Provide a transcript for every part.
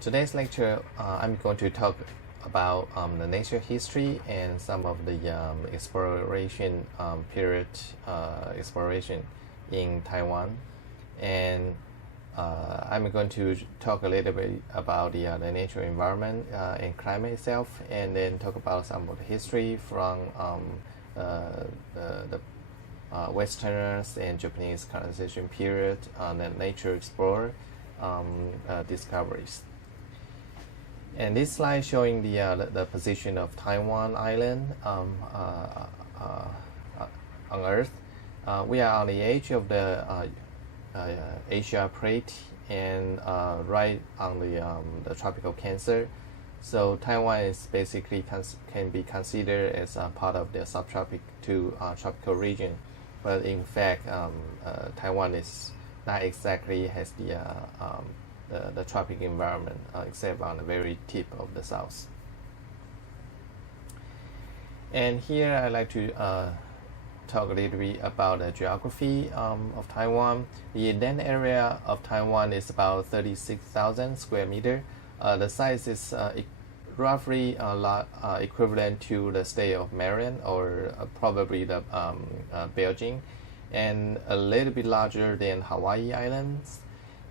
Today's lecture, I'm going to talk about the nature history and some of the exploration period exploration in Taiwan, and I'm going to talk a little bit about the natural environment and climate itself, and then talk about some of the history from the Westerners and Japanese colonization period, the nature explorer discoveries. And this slide showing the position of Taiwan Island on Earth. We are on the edge of the Asia plate and right on the tropical Cancer. So Taiwan is basically can be considered as a part of the subtropic to tropical region, but in fact Taiwan is not exactly has the tropic environment, except on the very tip of the south. And here I'd like to talk a little bit about the geography of Taiwan. The land area of Taiwan is about 36,000 square meters. The size is roughly equivalent to the state of Maryland or probably the Belgium, and a little bit larger than Hawaii Islands.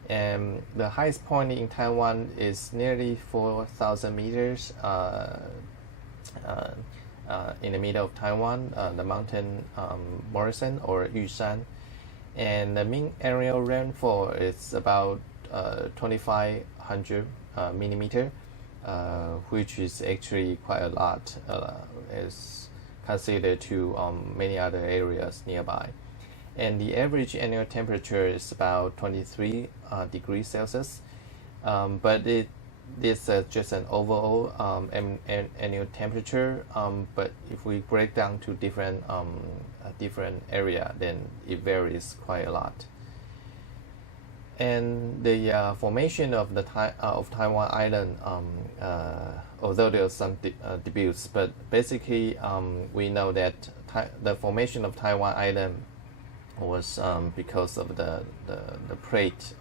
And the highest point in Taiwan is nearly 4,000 meters in the middle of Taiwan, the mountain Morrison or Yushan. And the mean annual rainfall is about 2,500 millimeter, which is actually quite a lot as considered to many other areas nearby. And the average annual temperature is about 23 degrees Celsius, but it is just an overall annual temperature. But if we break down to different area, then it varies quite a lot. And the formation of the Taiwan Island, although there are some debates, but basically we know that the formation of Taiwan Island was because of the plate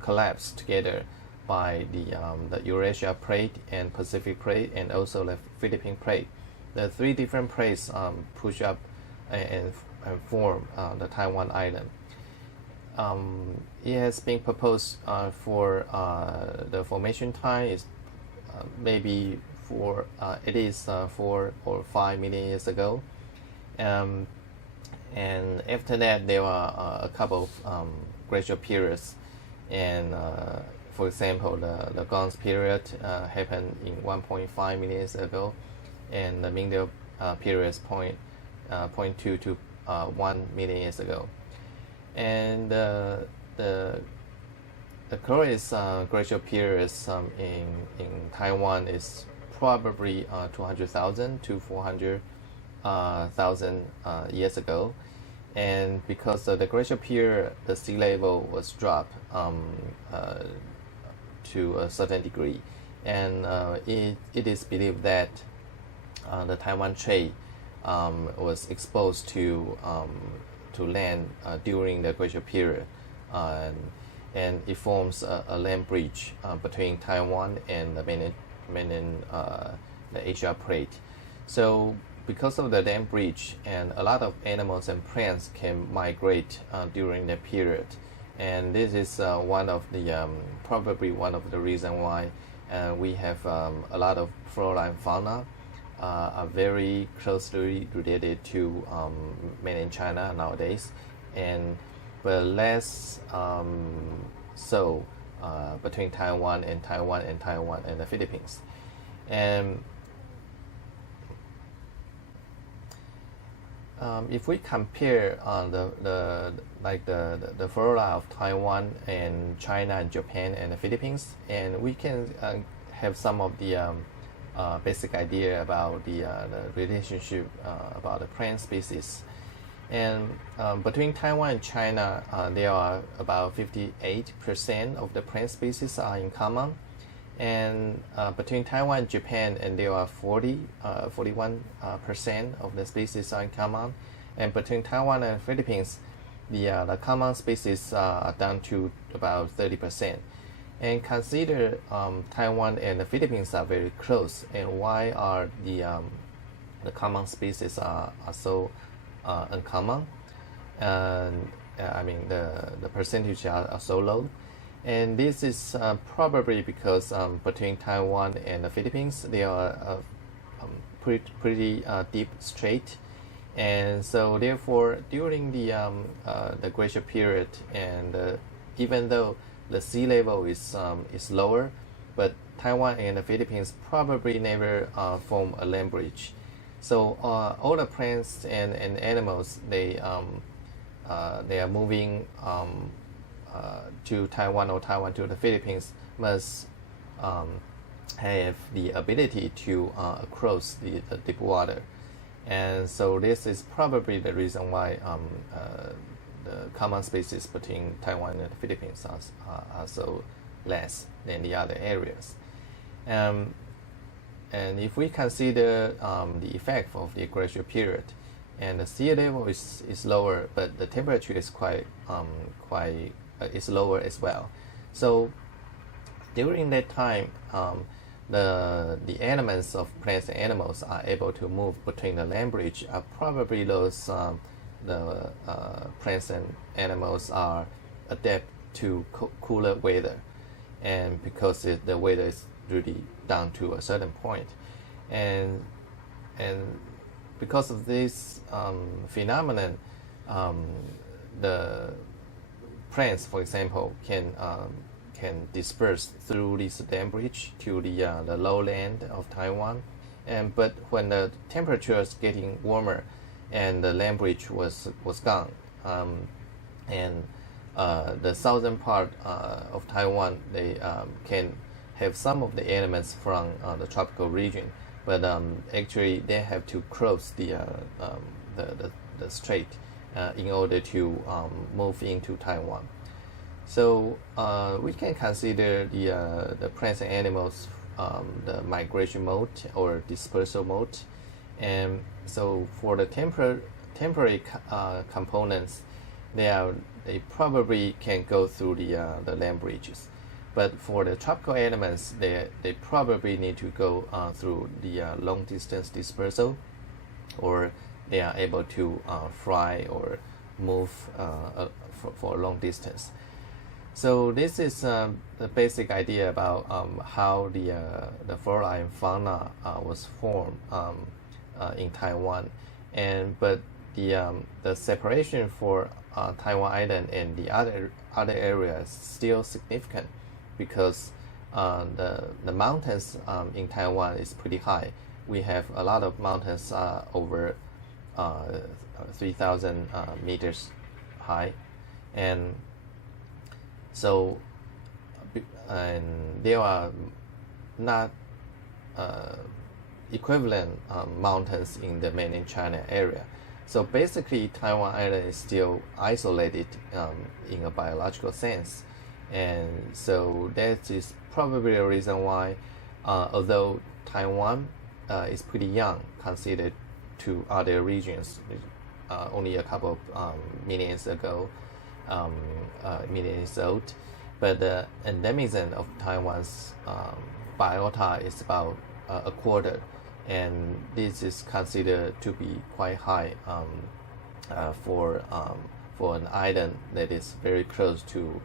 collapsed together by the Eurasia plate and Pacific plate and also the Philippine plate. The three different plates push up and form the Taiwan Island. It has been proposed for the formation time is maybe 4 or 5 million years ago. And after that, there were a couple of glacial periods. And for example, the Bronze period happened in 1.5 million years ago, and the Mingdale period is 0.2 to 1 million years ago. And the closest glacial periods in Taiwan is probably 200,000 to 400,000 years ago, and because of the glacial period, the sea level was dropped to a certain degree, and it is believed that the Taiwan Strait was exposed to land during the glacial period, and it forms a land bridge between Taiwan and the mainland the Asia plate. So because of the land bridge, and a lot of animals and plants can migrate during that period, and this is one of the probably one of the reasons why we have a lot of flora and fauna are very closely related to mainland China nowadays, but less so between Taiwan and the Philippines. And if we compare the flora of Taiwan and China and Japan and the Philippines, and we can have some of the basic idea about the relationship about the plant species. And between Taiwan and China, there are about 58% of the plant species are in common. And between Taiwan and Japan, and there are 41% of the species are in common. And between Taiwan and Philippines, the common species are down to about 30%. And consider Taiwan and the Philippines are very close, and why are the common species are so uncommon? And I mean the percentage are so low, and this is probably because between Taiwan and the Philippines there are pretty deep strait, and so therefore during the glacial period, and even though the sea level is lower, but Taiwan and the Philippines probably never form a land bridge. So all the plants and animals they are moving to Taiwan or Taiwan to the Philippines must have the ability to cross the deep water, and so this is probably the reason why the common species between Taiwan and the Philippines are so less than the other areas. And if we consider the effect of the glacial period, and the sea level is lower, but the temperature is is lower as well. So during that time, the elements of plants and animals are able to move between the land bridge are probably those the plants and animals are adapt to cooler weather, and because the weather is really down to a certain point, and because of this phenomenon, the plants, for example, can disperse through this land bridge to the lowland of Taiwan, but when the temperature is getting warmer, and the land bridge was gone, and the southern part of Taiwan they can have some of the elements from the tropical region, but actually they have to cross the strait in order to move into Taiwan. So we can consider the plants and animals the migration mode or dispersal mode, and so for the temporary components, they probably can go through the land bridges. But for the tropical elements, they probably need to go through the long distance dispersal, or they are able to fly or move for a long distance. So this is the basic idea about how the flora and fauna was formed in Taiwan, but the separation for Taiwan Island and the other areas is still significant, because the mountains in Taiwan is pretty high. We have a lot of mountains over 3,000 meters high, and so and there are not equivalent mountains in the mainland China area. So basically, Taiwan Island is still isolated in a biological sense, and so that is probably a reason why, although Taiwan is pretty young considered to other regions, only a couple of millions old, but the endemism of Taiwan's biota is about a quarter, and this is considered to be quite high for an island that is very close to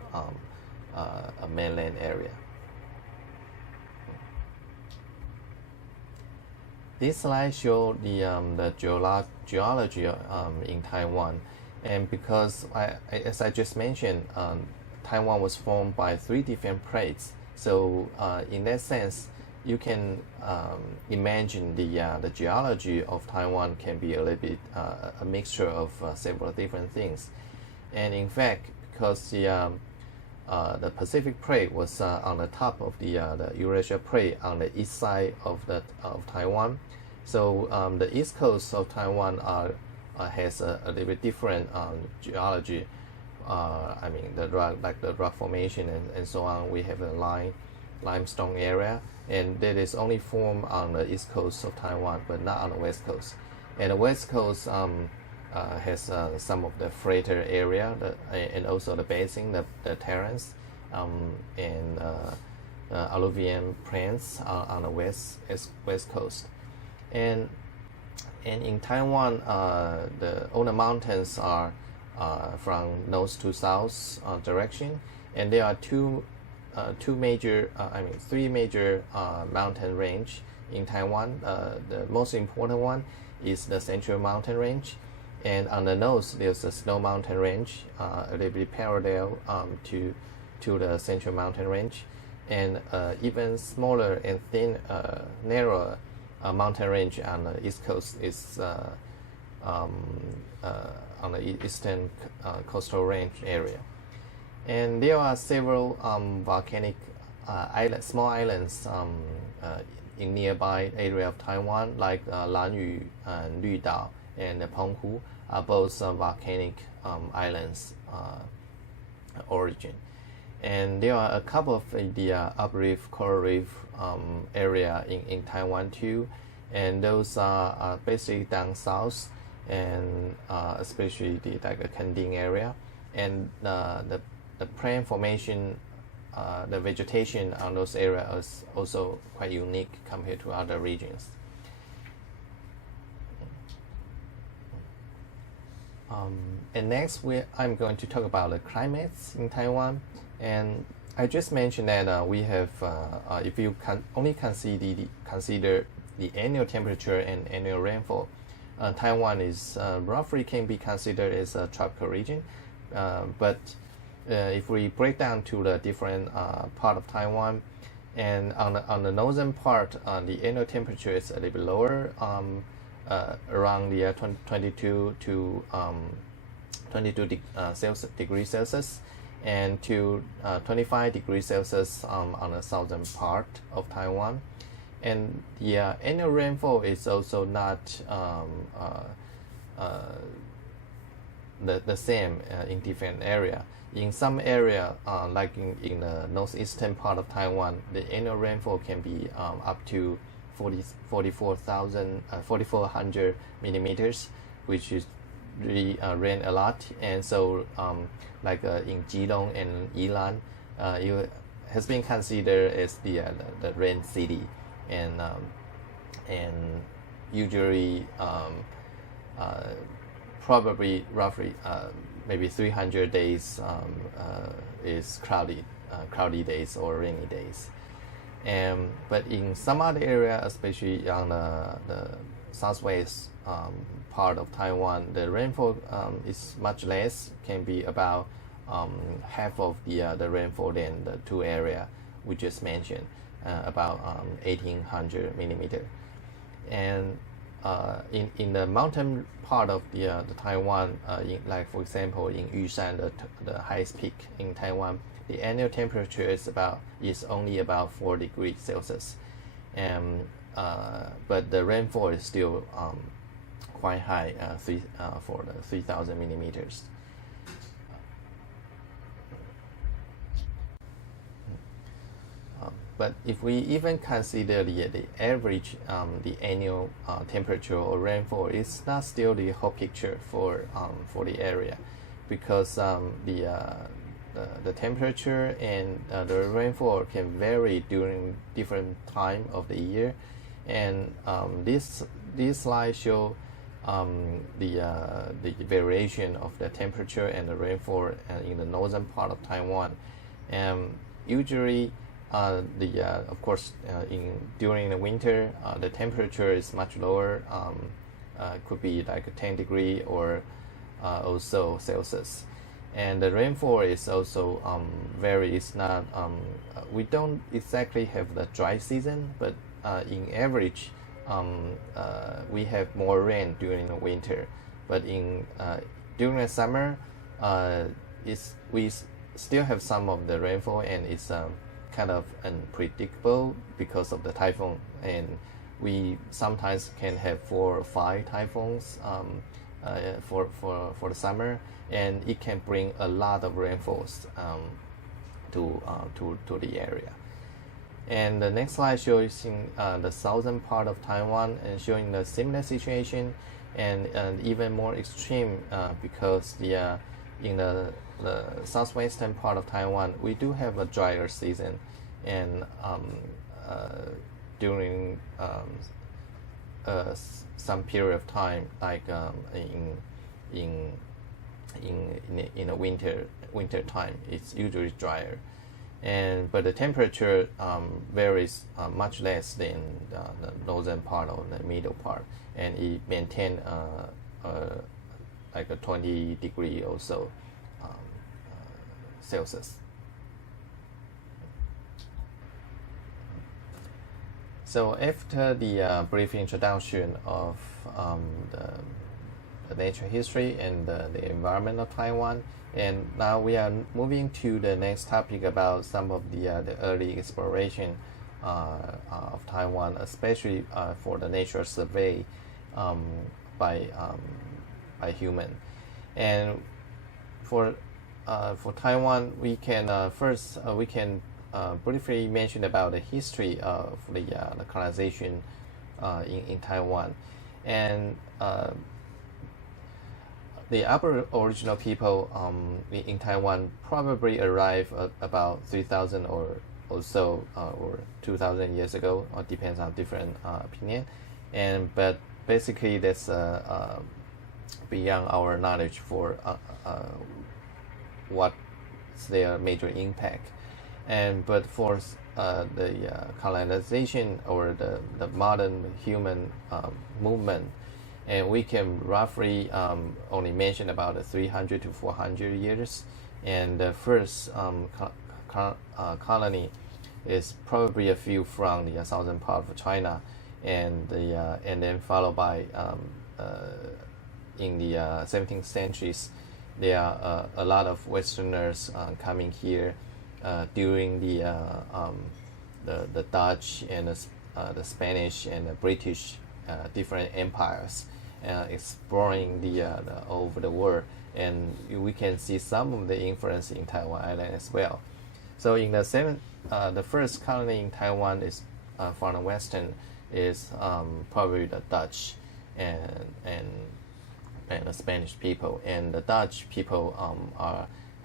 a mainland area. This slide shows the geology in Taiwan, and because as I just mentioned, Taiwan was formed by 3 different plates. So in that sense, you can imagine the geology of Taiwan can be a little bit a mixture of several different things. And in fact, because the Pacific plate was on the top of the Eurasia plate on the east side of Taiwan, so the east coast of Taiwan has a little bit different geology. I mean the rock formation and so on. We have a limestone area, and that is only formed on the east coast of Taiwan, but not on the west coast. And the west coast has some of the flatter area, and also the basin, the terrace, and alluvium plains on the west coast. And in Taiwan, all the mountains are from north to south direction, and there are three major mountain range in Taiwan. The most important one is the Central Mountain Range, and on the north there's the Snow Mountain Range, a little bit parallel to the Central Mountain Range, and even smaller and narrower mountain range on the east coast is on the eastern coastal range area. And there are several volcanic small islands in nearby area of Taiwan, like Lanyu and Lüdao and Penghu are both volcanic islands origin. And there are a couple of the upreef, coral reef area in Taiwan too, and those are basically down south, and especially the Kending area, and the plant formation, the vegetation on those areas is also quite unique compared to other regions. And next I'm going to talk about the climates in Taiwan. And I just mentioned that we have, if you can only consider the annual temperature and annual rainfall, Taiwan is roughly can be considered as a tropical region. But if we break down to the different part of Taiwan, and on the northern part, the annual temperature is a little bit lower, around the 22 to 22 degrees Celsius, and to 25 degrees Celsius on the southern part of Taiwan. And the annual rainfall is also not the same in different area. In some area, like in the northeastern part of Taiwan, the annual rainfall can be up to 4,400 millimeters, which is really rain a lot. And so like in Keelung and Yilan, it has been considered as the rain city, and usually probably roughly maybe 300 days is cloudy days or rainy days. But in some other area, especially on the southwest part of Taiwan, the rainfall is much less, can be about half of the rainfall than the two area we just mentioned, about 1,800 millimeter. And in the mountain part of the Taiwan, like for example in Yushan, the highest peak in Taiwan, the annual temperature is only about 4 degrees Celsius, and but the rainfall is still quite high, for the 3,000 millimeters. But if we even consider the average, the annual temperature or rainfall, it's not still the whole picture for the area, because the temperature and the rainfall can vary during different time of the year. And this slide show the variation of the temperature and the rainfall in the northern part of Taiwan. And usually of course during the winter, the temperature is much lower, could be like 10 degree or also Celsius. And the rainfall is also vary. It's not we don't exactly have the dry season, but in average we have more rain during the winter. But during the summer, we still have some of the rainfall, and it's kind of unpredictable because of the typhoon, and we sometimes can have 4 or 5 typhoons for the summer, and it can bring a lot of rainfalls to the area. And the next slide shows in the southern part of Taiwan, and showing the similar situation, and even more extreme, because in the southwestern part of Taiwan, we do have a drier season, and during some period of time, like in the winter time, it's usually drier, but the temperature varies much less than the northern part or the middle part, and it maintains like a 20 degree or so Celsius. So after the brief introduction of the nature history and the environment of Taiwan, and now we are moving to the next topic about some of the early exploration of Taiwan, especially for the nature survey by human. And for Taiwan, we can first we can briefly mention about the history of the colonization in Taiwan, and the Aboriginal people in Taiwan probably arrived about 3,000 or so or 2,000 years ago, or depends on different opinion, but basically that's beyond our knowledge for what's their major impact. But for the colonization or the modern human movement, and we can roughly only mention about 300 to 400 years, and the first colony is probably a few from the southern part of China, and then followed by in the 17th centuries, there are a lot of Westerners coming here during the Dutch and the Spanish and the British different empires, exploring the over the world, and we can see some of the influence in Taiwan Island as well. So in the first colony in Taiwan is from the western is probably the Dutch and the Spanish people, and the Dutch people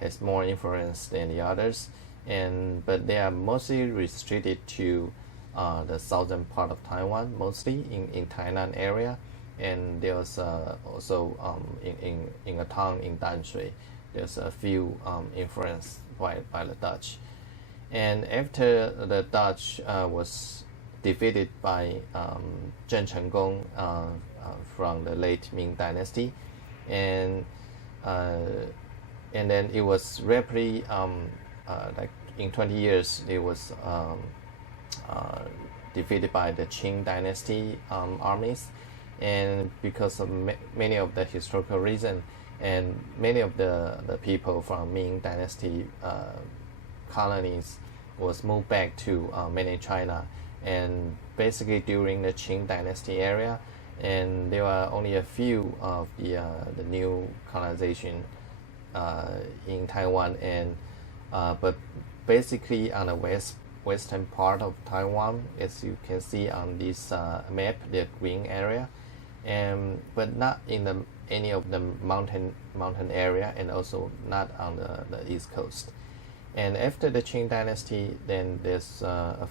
has more influence than the others, but they are mostly restricted to the southern part of Taiwan, mostly in Tainan area, and there's also in a town in Danshui, there's a few influence by the Dutch. And after the Dutch was defeated by Zheng Chenggong from the late Ming Dynasty, and then it was rapidly like in 20 years it was defeated by the Qing Dynasty armies, and because of many of the historical reasons, and many of the people from Ming Dynasty colonies was moved back to mainland China, and basically during the Qing Dynasty era, and there are only a few of the new colonization in Taiwan, and but basically on the western part of Taiwan, as you can see on this map, the green area, but not in any of the mountain area, and also not on the east coast. And after the Qing Dynasty, then there's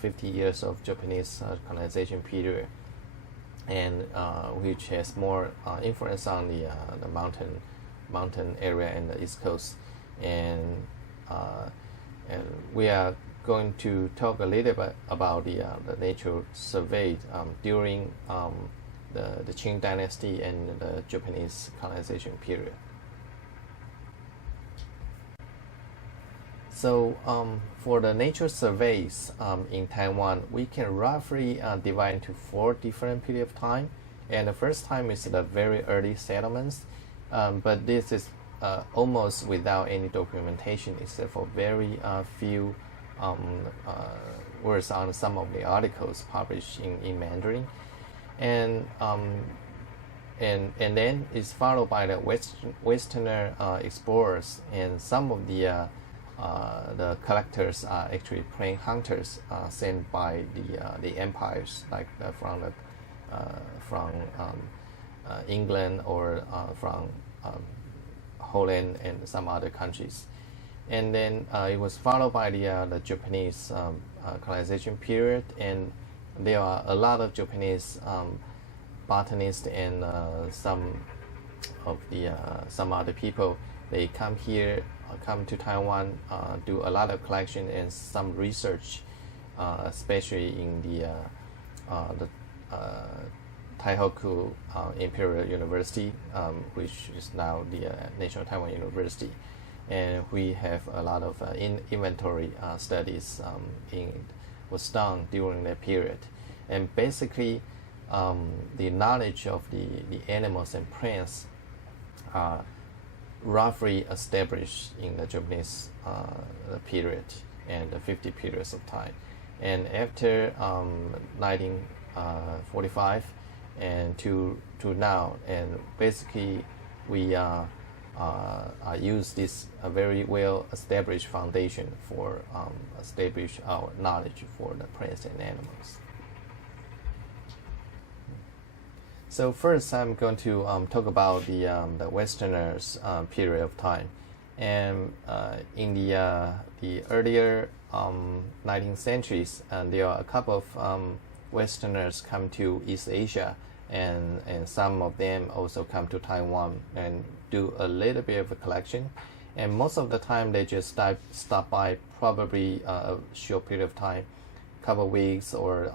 50 years of Japanese colonization period, and which has more influence on the mountain area and the east coast, and we are going to talk a little bit about the nature survey during the Qing Dynasty and the Japanese colonization period. So for the nature surveys in Taiwan, we can roughly divide into 4 different periods of time. And the first time is the very early settlements, but this is almost without any documentation except for very few words on some of the articles published in Mandarin. And then it's followed by the Westerner explorers, and some of the collectors are actually plain hunters sent by the empires, like from England or from Poland and some other countries. And then it was followed by the Japanese colonization period, and there are a lot of Japanese botanists and some other people. They come here, come to Taiwan, do a lot of collection and some research, especially in the Taihoku Imperial University, which is now the National Taiwan University. And we have a lot of inventory studies was done during that period. And basically, the knowledge of the animals and plants are roughly established in the Japanese period and the 50 periods of time. And after 1945 and to now, and basically we use this very well established foundation for establish our knowledge for the plants and animals. So first, I'm going to talk about the Westerners' period of time, and in the earlier 19th centuries, there are a couple of Westerners come to East Asia, and some of them also come to Taiwan and do a little bit of a collection. And most of the time, they just stop by probably a short period of time, couple weeks or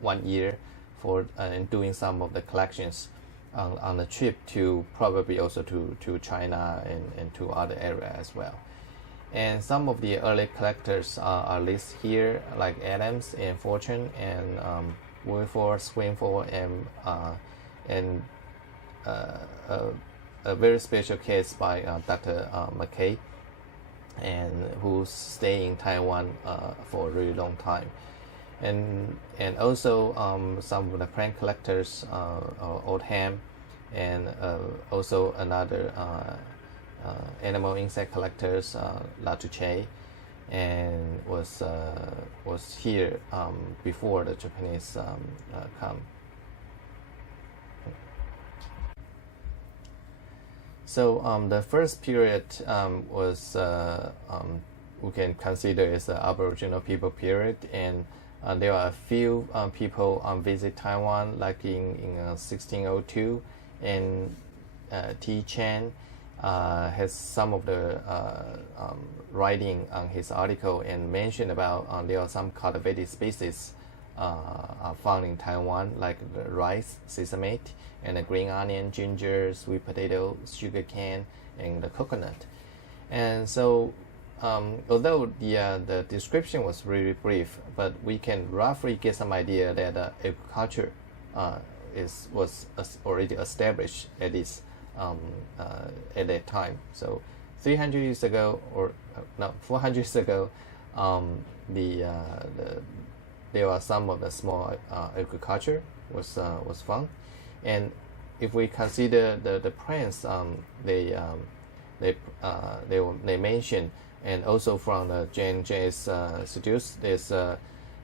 1 year, for doing some of the collections on the trip to probably also to China and to other areas as well. And some of the early collectors are listed here, like Adams and Fortune and Wilford, Swinford, and a very special case by Dr. McKay, and who's staying in Taiwan for a really long time. And also some of the plant collectors, Oldham, and also another animal insect collectors, Latouche, and was here before the Japanese come. So the first period was we can consider as the Aboriginal people period, and there are a few people visit Taiwan, like in 1602, and T. Chan has some of the writing on his article and mentioned about there are some cultivated species are found in Taiwan, like the rice, sesame, and the green onion, ginger, sweet potato, sugar cane, and the coconut. And so although the description was really brief, but we can roughly get some idea that agriculture was already established at this at that time. So 300 years ago, or no, 400 years ago, there are some of the small agriculture was found. And if we consider the plants, they mention, and also from the J&J's seduce, there's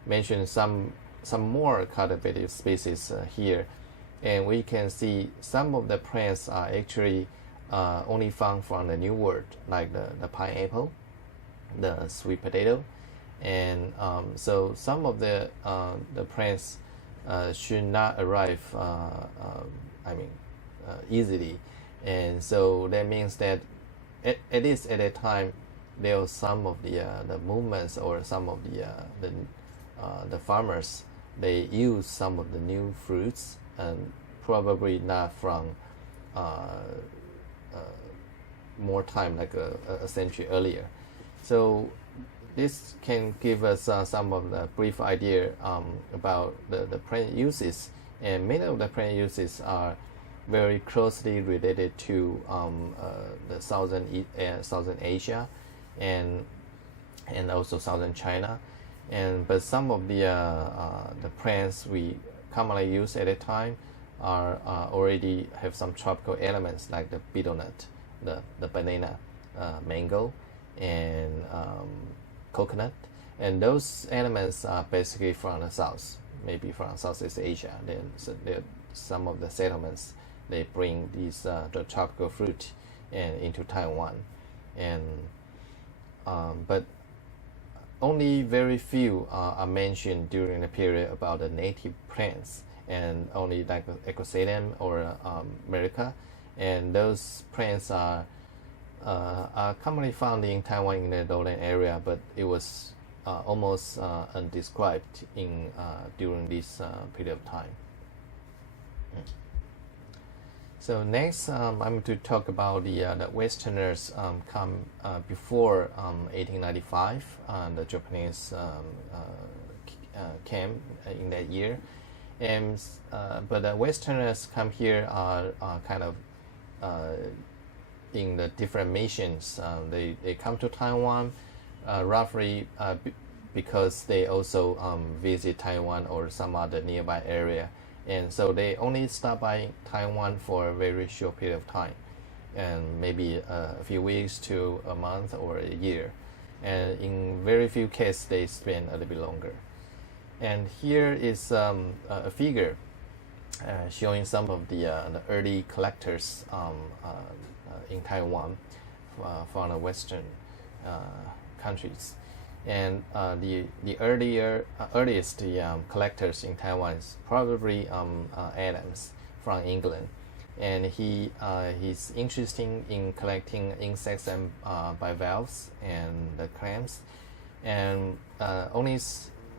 mentioned some more cultivated species here, and we can see some of the plants are actually only found from the New World, like the pineapple, the sweet potato, and so some of the plants should not arrive easily, and so that means that at least at that time there was some of the movements, or some of the farmers, they use some of the new fruits, and probably not from more time, like a century earlier. So this can give us some of the brief idea about the plant uses, and many of the plant uses are very closely related to the Southern Asia and also Southern China, but some of the plants we commonly use at a time are already have some tropical elements, like the betel nut, the banana, mango, and coconut, and those elements are basically from the south, maybe from Southeast Asia. Then some of the settlements, they bring these the tropical fruit and into Taiwan, and but only very few are mentioned during the period about the native plants, and only like ecosystem or America, and those plants are commonly found in Taiwan in the lowland area, but it was almost undescribed in during this period of time. So next, I'm going to talk about the Westerners come before 1895. The Japanese came in that year, and but the Westerners come here are kind of in the different missions. They come to Taiwan roughly because they also visit Taiwan or some other nearby area. And so they only stop by Taiwan for a very short period of time, and maybe a few weeks to a month or a year. And in very few cases, they spend a little bit longer. And here is a figure showing some of the early collectors in Taiwan from the Western countries. And the earliest collectors in Taiwan is probably Adams from England, and he's interested in collecting insects and bivalves and the clams, and only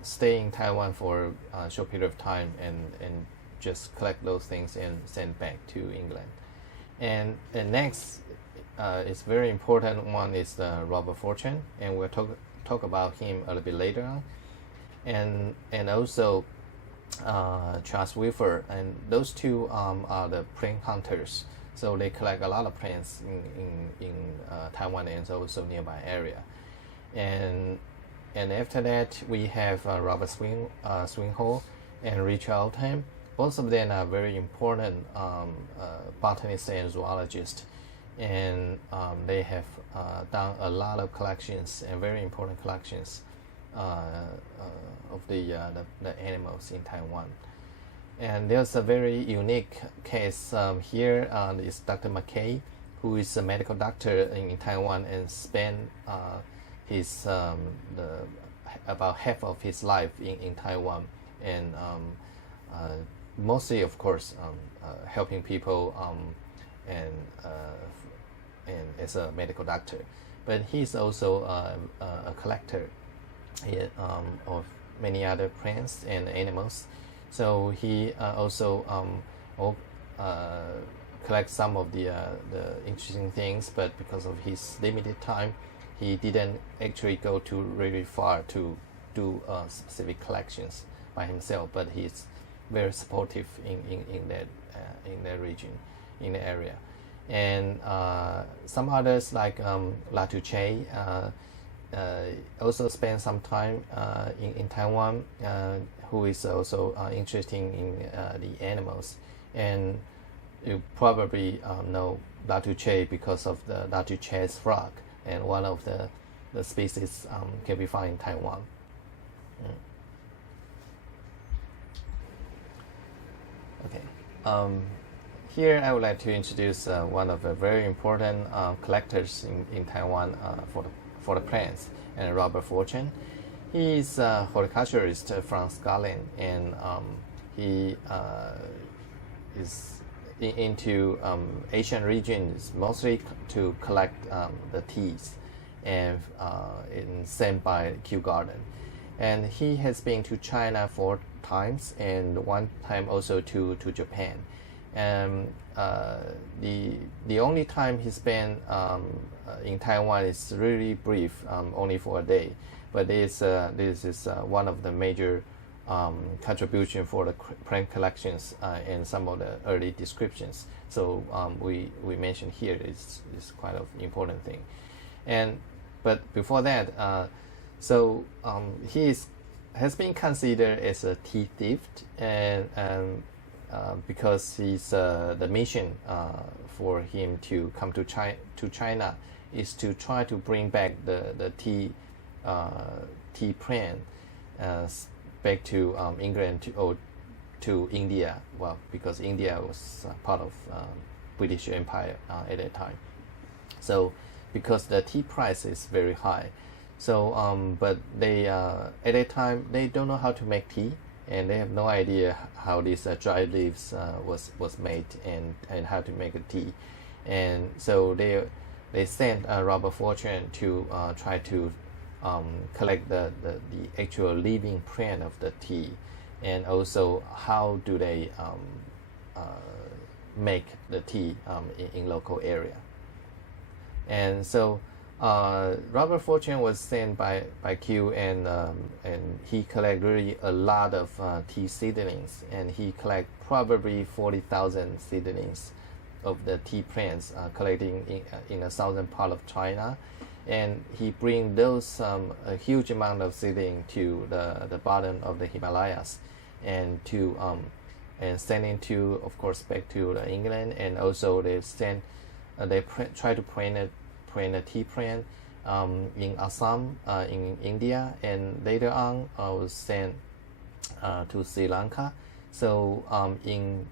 stay in Taiwan for a short period of time and just collect those things and send back to England. And next is very important one is Robert Fortune, and we'll talk about him a little bit later on, and also Charles Wilford, and those two are the plant hunters, so they collect a lot of plants in Taiwan and also nearby area. And after that we have Robert Swinhoe and Richard Oldham. Both of them are very important botanists and zoologists, and they have done a lot of collections and very important collections of the animals in Taiwan. And there's a very unique case here. Is Dr. McKay, who is a medical doctor in Taiwan and spent his about half of his life in Taiwan, and mostly, of course, helping people and as a medical doctor, but he's also a collector of many other plants and animals. So he also collects some of the interesting things, but because of his limited time, he didn't actually go too really far to do specific collections by himself. But he's very supportive in that region, in the area. And some others like Latouche also spent some time in Taiwan, who is also interested in the animals. And you probably know Latouche because of the Latouche's frog, and one of the species can be found in Taiwan. Okay. Here I would like to introduce one of the very important collectors in Taiwan for the plants, and Robert Fortune. He is a horticulturist from Scotland, and he is into Asian regions mostly to collect the teas and sent by Kew Garden. And he has been to China 4 times, and one time also to Japan. And the only time he spent in Taiwan is really brief, only for a day. But this is one of the major contribution for the plant collections and some of the early descriptions. So we mentioned here is quite an important thing. But before that, he has been considered as a tea thief, and because he's the mission for him to come to China is to try to bring back the tea plant back to England or to India. Well, because India was part of British Empire at that time. So because the tea price is very high, so but they at that time they don't know how to make tea, and they have no idea how these dry leaves was made and how to make a tea, and so they sent Robert Fortune to try to collect the actual living plant of the tea, and also how do they make the tea in local area. And so Robert Fortune was sent by Q, and he collected really a lot of tea seedlings, and he collected probably 40,000 seedlings of the tea plants collecting in the southern part of China, and he bring those a huge amount of seedling to the bottom of the Himalayas, and to and sending to, of course, back to England, and also they send try to plant a tea plant in Assam, in India, and later on was sent to Sri Lanka. So in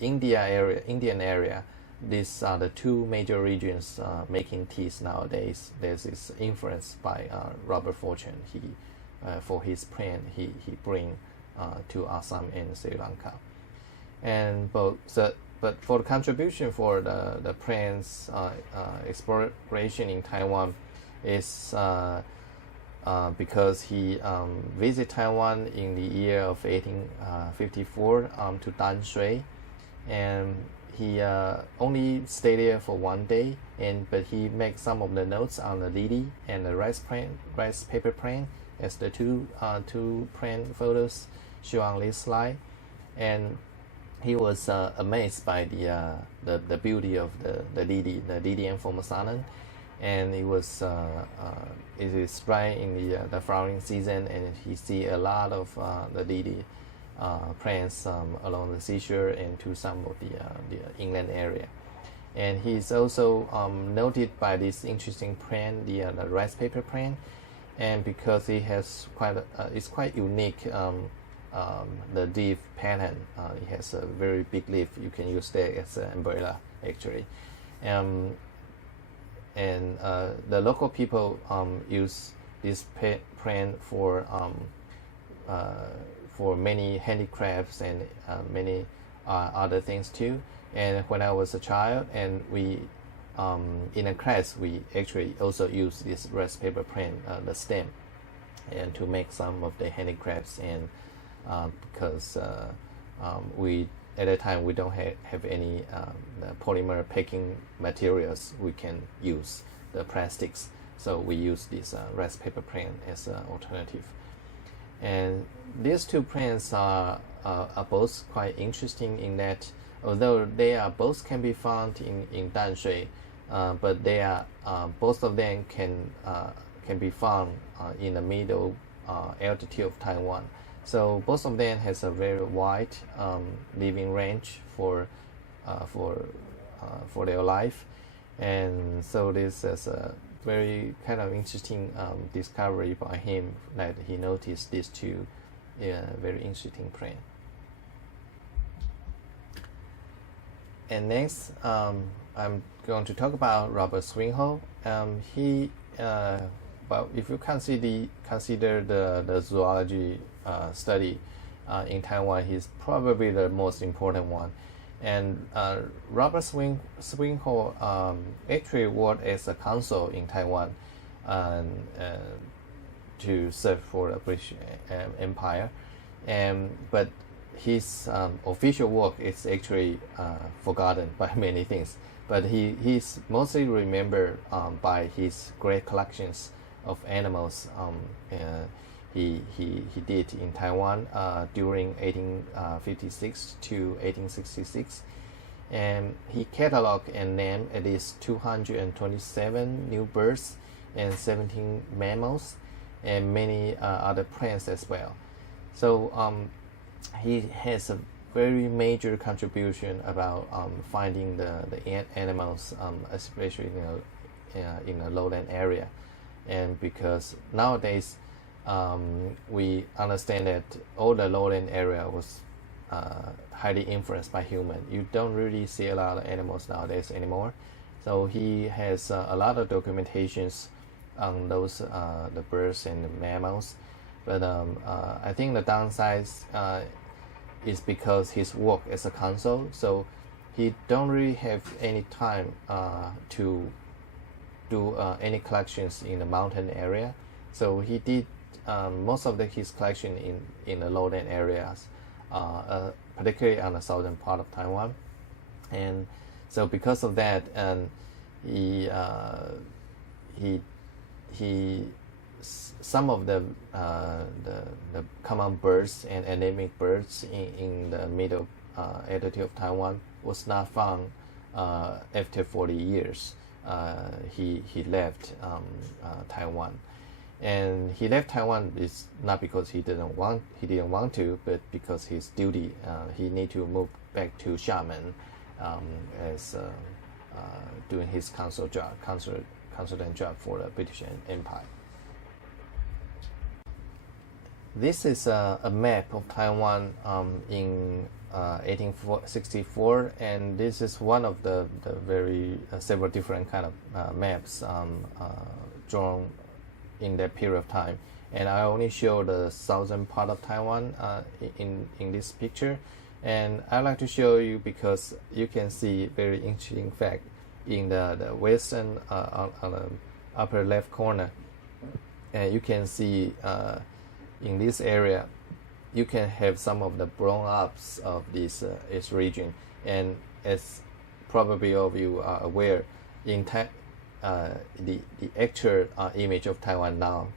Indian area, these are the two major regions making teas nowadays. There's this influence by Robert Fortune. He for his plant he bring to Assam and Sri Lanka, and but for the contribution for the plants exploration in Taiwan is because he visited Taiwan in the year of 1854 to Danshui, and he only stayed there for 1 day, but he made some of the notes on the lily and the rice paper plant, as the two plant photos shown on this slide, and he was amazed by the beauty of the lily and formosanum, and it is right in the flowering season, and he see a lot of the lily plants along the seashore and to some of the inland area. And he's also noted by this interesting plant, the rice paper plant, and because it has it's quite unique. The leaf pattern, it has a very big leaf. You can use that as an umbrella, actually. And the local people use this plant for many handicrafts and many other things too. And when I was a child, and we in a class, we actually also use this rice paper plant, the stem, and to make some of the handicrafts, and because we at that time we don't have any polymer packing materials we can use, the plastics, so we use this rice paper plant as an alternative. And these two plants are both quite interesting in that, although they are both can be found in Danshui, but they are both of them can be found in the middle altitude of Taiwan. So both of them has a very wide living range for their life, and so this is a very kind of interesting discovery by him, that he noticed these two very interesting plants. And next, I'm going to talk about Robert Swinhoe. He well, if you consider the zoology study in Taiwan, he's probably the most important one. And Robert Swinhoe actually worked as a consul in Taiwan to serve for the British Empire, but his official work is actually forgotten by many things. But he's mostly remembered by his great collections of animals he did in Taiwan during 1856 to 1866, and he cataloged and named at least 227 new birds and 17 mammals and many other plants as well. So he has a very major contribution about finding the animals, especially in a lowland area, and because nowadays we understand that all the lowland area was highly influenced by human. You don't really see a lot of animals nowadays anymore. So he has a lot of documentations on those the birds and the mammals, but I think the downside is because his work as a consul, so he don't really have any time to do any collections in the mountain area. So he did most of his collection in the lowland areas, particularly on the southern part of Taiwan. And so because of that, and he some of the common birds and endemic birds in the middle altitude of Taiwan was not found after 40 years. He left Taiwan, and he left Taiwan is not because he didn't want to, but because his duty. He need to move back to Xiamen as doing his consultant job for the British Empire. This is a map of Taiwan in 1864, and this is one of the very several different kind of maps drawn in that period of time. And I only show the southern part of Taiwan in this picture, and I like to show you because you can see very interesting fact in the western on the upper left corner, and you can see in this area you can have some of the blown ups of this region. And as probably all of you are aware, in the actual image of Taiwan now,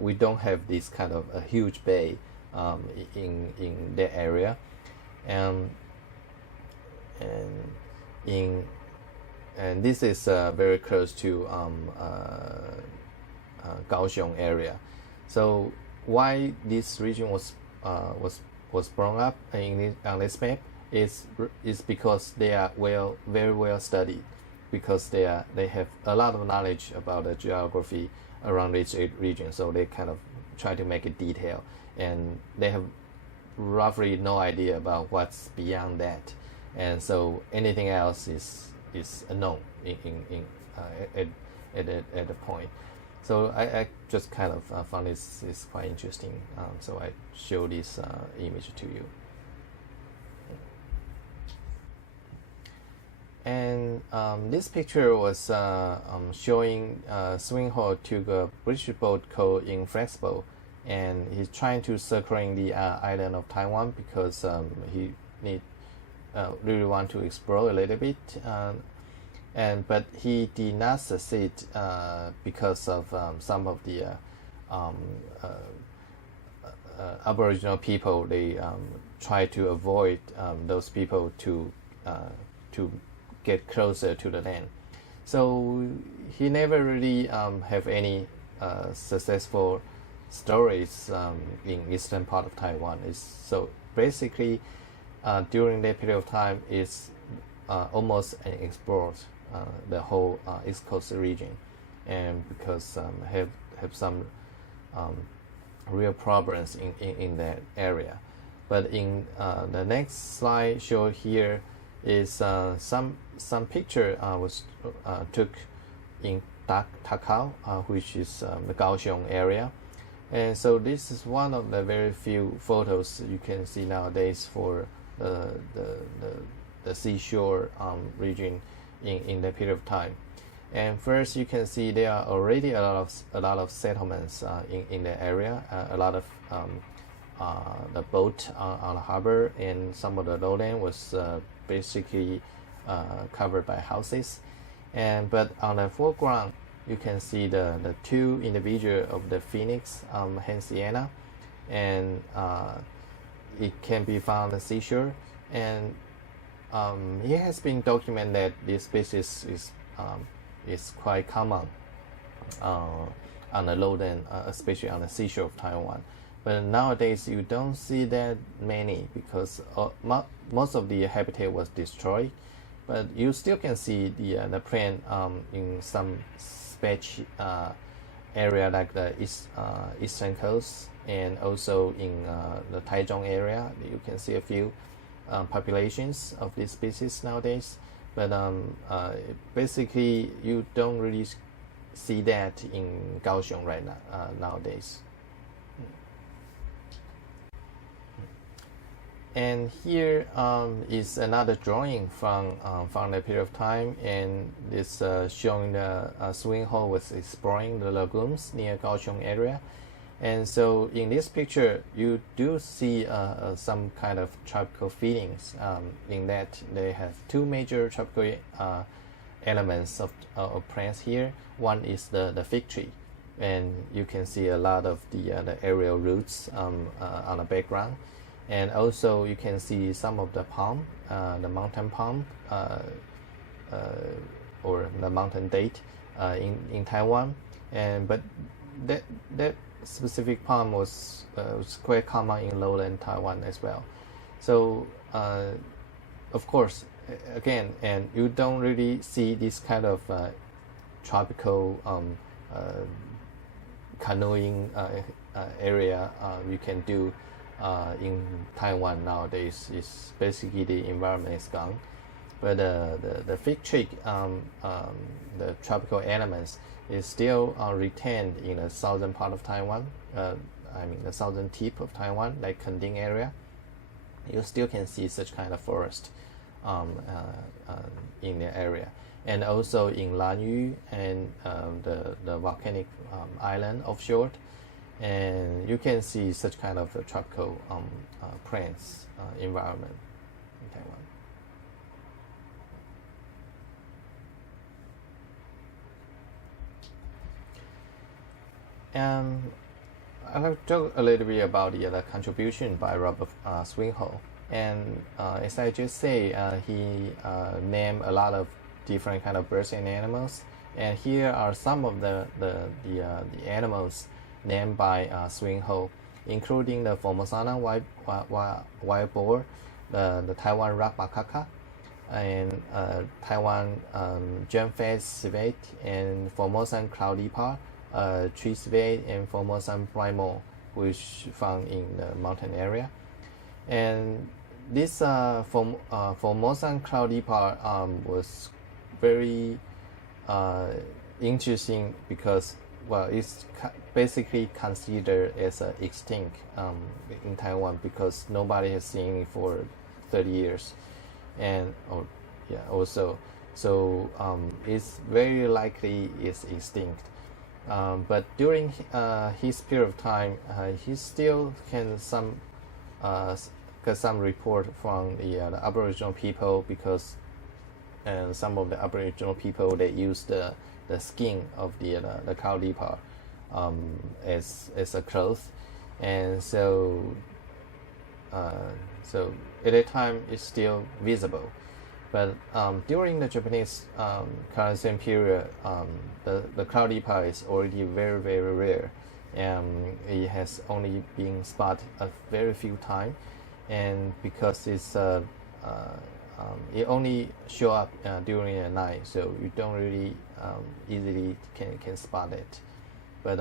we don't have this kind of a huge bay in that area, and this is very close to Kaohsiung area. So why this region was brought up on this map is because they are very well studied, because they have a lot of knowledge about the geography around this region. So they kind of try to make it detailed, and they have roughly no idea about what's beyond that, and so anything else is unknown at the point. So I just kind of found this is quite interesting. So I show this image to you. And this picture was showing Swing Ho took a British boat called Inflexible, and he's trying to circling the island of Taiwan because he really want to explore a little bit. But he did not succeed because of some of the Aboriginal people. They try to avoid those people to get closer to the land. So he never really have any successful stories in eastern part of Taiwan. So basically, during that period of time, is almost unexplored. The whole East Coast region, and because have some real problems in that area. But in the next slide show here is some picture was took in Takao, which is the Kaohsiung area, and so this is one of the very few photos you can see nowadays for the seashore region in that period of time. And first you can see there are already a lot of settlements in the area, a lot of the boat on the harbor, and some of the lowland was basically covered by houses. But on the foreground you can see the two individuals of the phoenix, Hansiana, and it can be found on the seashore. And it has been documented that this species is quite common on the lowland, especially on the seashore of Taiwan. But nowadays you don't see that many because most of the habitat was destroyed. But you still can see the plant in some patch area like the eastern coast, and also in the Taichung area you can see a few populations of this species nowadays. but basically you don't really see that in Kaohsiung right now nowadays. And here is another drawing from the period of time, and this showing the swimming hole was exploring the lagoons near Kaohsiung area. And so in this picture, you do see some kind of tropical feedings in that they have two major tropical elements of plants here. One is the fig tree, and you can see a lot of the aerial roots on the background. And also you can see some of the palm, the mountain palm or the mountain date in Taiwan. But that specific palm was quite common in lowland Taiwan as well. So of course, again, and you don't really see this kind of tropical canoeing area you can do in Taiwan nowadays. Is basically the environment is gone, but the fig tree, the tropical elements, is still retained in the southern part of Taiwan. I mean the southern tip of Taiwan, like Kending area. You still can see such kind of forest in the area, and also in Lanyu and the volcanic island offshore. And you can see such kind of tropical plants environment in Taiwan. I'll talk a little bit about the contribution by Robert Swinhoe. And as I just say, he named a lot of different kind of birds and animals. And here are some of the animals named by Swinhoe, including the Formosana wild boar, the Taiwan rock macaca, and Taiwan gem-fed civet, and Formosan cloud leopard, tree civet, and Formosan primo, which found in the mountain area. And this Formosan cloud leopard was very interesting because, well, it's basically considered as extinct in Taiwan because nobody has seen it for 30 years, and also so it's very likely it's extinct. But during his period of time, he still can get some report from the Aboriginal people, because some of the Aboriginal people, they use the skin of the cow leopard as a cloth, and so at that time it's still visible. But during the Japanese colonization period, the cloud leopard is already very, very rare, and it has only been spotted a very few times, and because it's it only show up during the night, so you don't really easily can spot it. But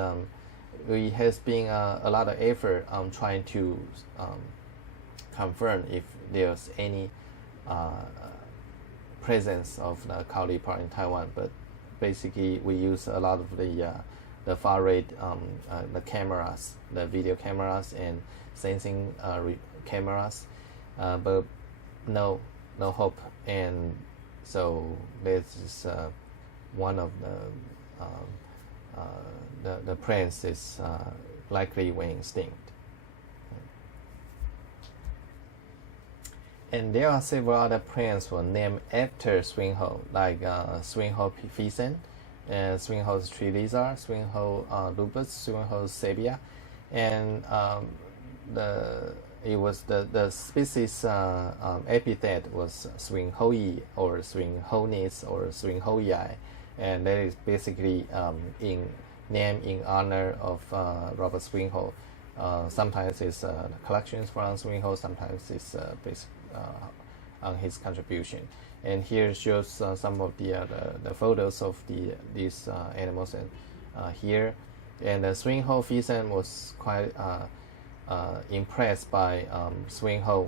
it has been a lot of effort on trying to confirm if there's any presence of the cow leopard in Taiwan. But basically, we use a lot of the far rate the cameras, the video cameras and sensing cameras, but no hope. And so this is one of the plants is likely went extinct. And there are several other plants were named after Swinhoe, like Swinhoe pheasant, Swinhoe's tree lizard, Swinhoe lupus, Swinhoe sabia, and it was the species epithet was Swinhoei or Swinhoenis or Swinhoei, and that is basically named in honor of Robert Swinhoe. Sometimes it's collections from Swinhoe, sometimes it's based on his contribution. And here shows some of the photos of these animals and here. And the Swinhoe pheasant was quite impressed by Swinhoe,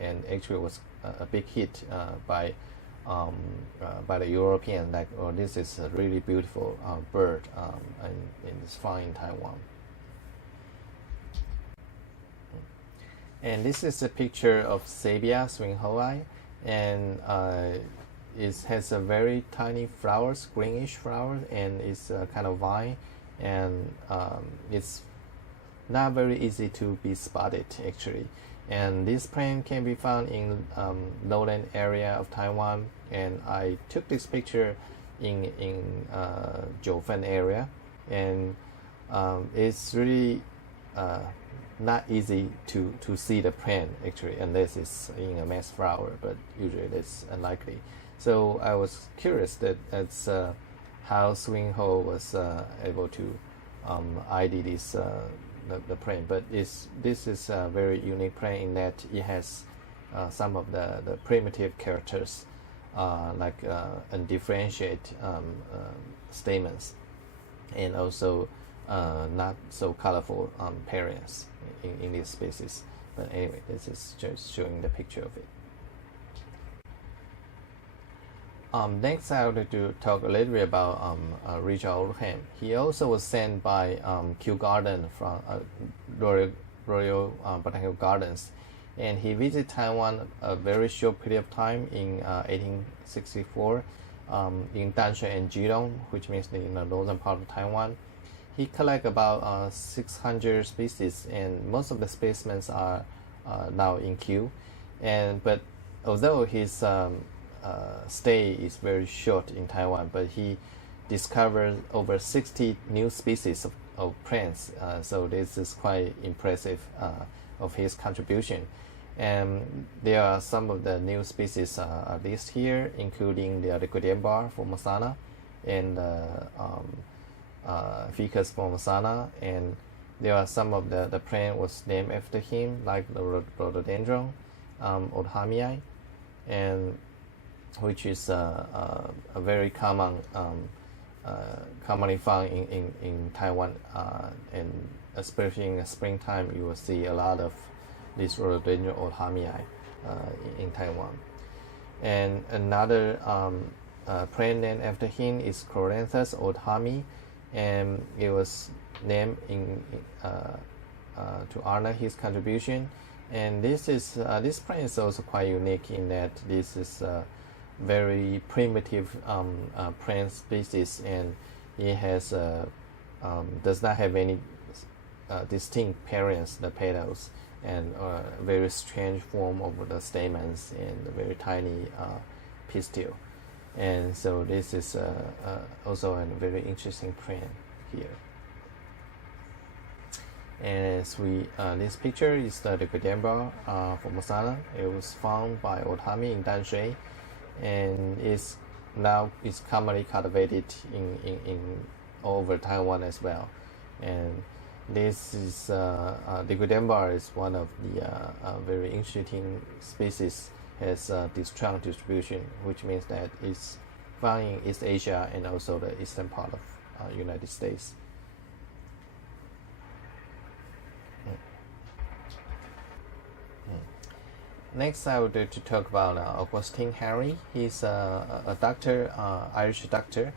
and actually was a big hit by by the European, like, oh, this is a really beautiful bird, and it's found in Taiwan. And this is a picture of Sabia swinghoii, and it has a very tiny flowers, greenish flowers, and it's kind of vine, and it's not very easy to be spotted actually. And this plant can be found in lowland area of Taiwan, and I took this picture in Jiufen area, and it's really not easy to see the plant actually unless it's in a mass flower, but usually it's unlikely. So I was curious that that's how swinghoii was able to ID this the plant, but this is a very unique plant in that it has some of the primitive characters like undifferentiated stamens, and also not so colorful parents in this species. But anyway, this is just showing the picture of it. Next, I would like to talk a little bit about Richard Oldham. He also was sent by Kew Garden from Royal Botanical Gardens, and he visited Taiwan a very short period of time in 1864 in Danshui and Jilong, which means in the northern part of Taiwan. He collected about 600 species, and most of the specimens are now in Kew. But although his stay is very short in Taiwan, but he discovered over 60 new species of plants. So this is quite impressive of his contribution. And there are some of the new species listed here, including the Liquidembar formosana and Ficus formosana, and there are some of the plant was named after him, like the rhododendron, Oldhamii, and which is a very common, commonly found in Taiwan, and especially in the springtime, you will see a lot of this rhododendron Oldhamii in Taiwan. And another plant named after him is Chloranthes Oldhamii, and it was named to honor his contribution. And this plant is also quite unique in that this is very primitive plant species, and it has does not have any distinct parents, the petals, and very strange form of the stamens and a very tiny pistil. And so this is also a very interesting plant here. And as this picture is the Liquidembar formosana. It was found by Oldhamii in Danshui, and is commonly cultivated in all over Taiwan as well. And this is Liquidembar is one of the very interesting species. Has this trunk distribution, which means that it's found in East Asia and also the eastern part of United States. Next, I would like to talk about Augustine Henry. He's a doctor, Irish doctor,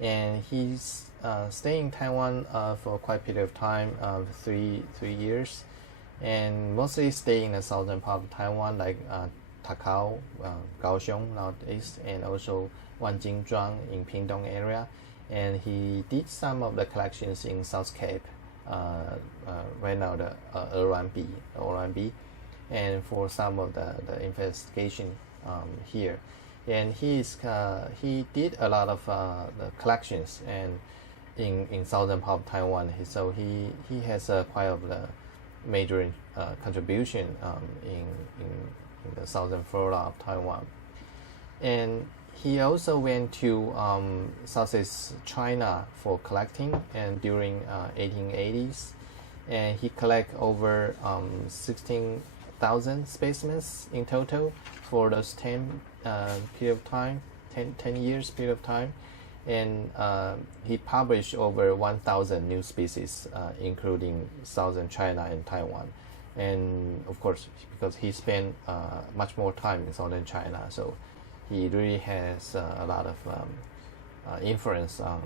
and he's staying in Taiwan for quite a period of time, 3 years, and mostly staying in the southern part of Taiwan, like Takao, Kaohsiung northeast, and also Wanjingzhuang in Pingdong area. And he did some of the collections in South Cape, right now the Oranby, and for some of the investigation here. And he did a lot of the collections and in southern part of Taiwan. So he has quite of the major contribution in the southern flora of Taiwan. And he also went to Southeast China for collecting, and during 1880s, and he collected over 16,000 specimens in total for those 10 years period of time, and he published over 1,000 new species, including southern China and Taiwan. And of course, because he spent much more time in southern China, so he really has a lot of influence on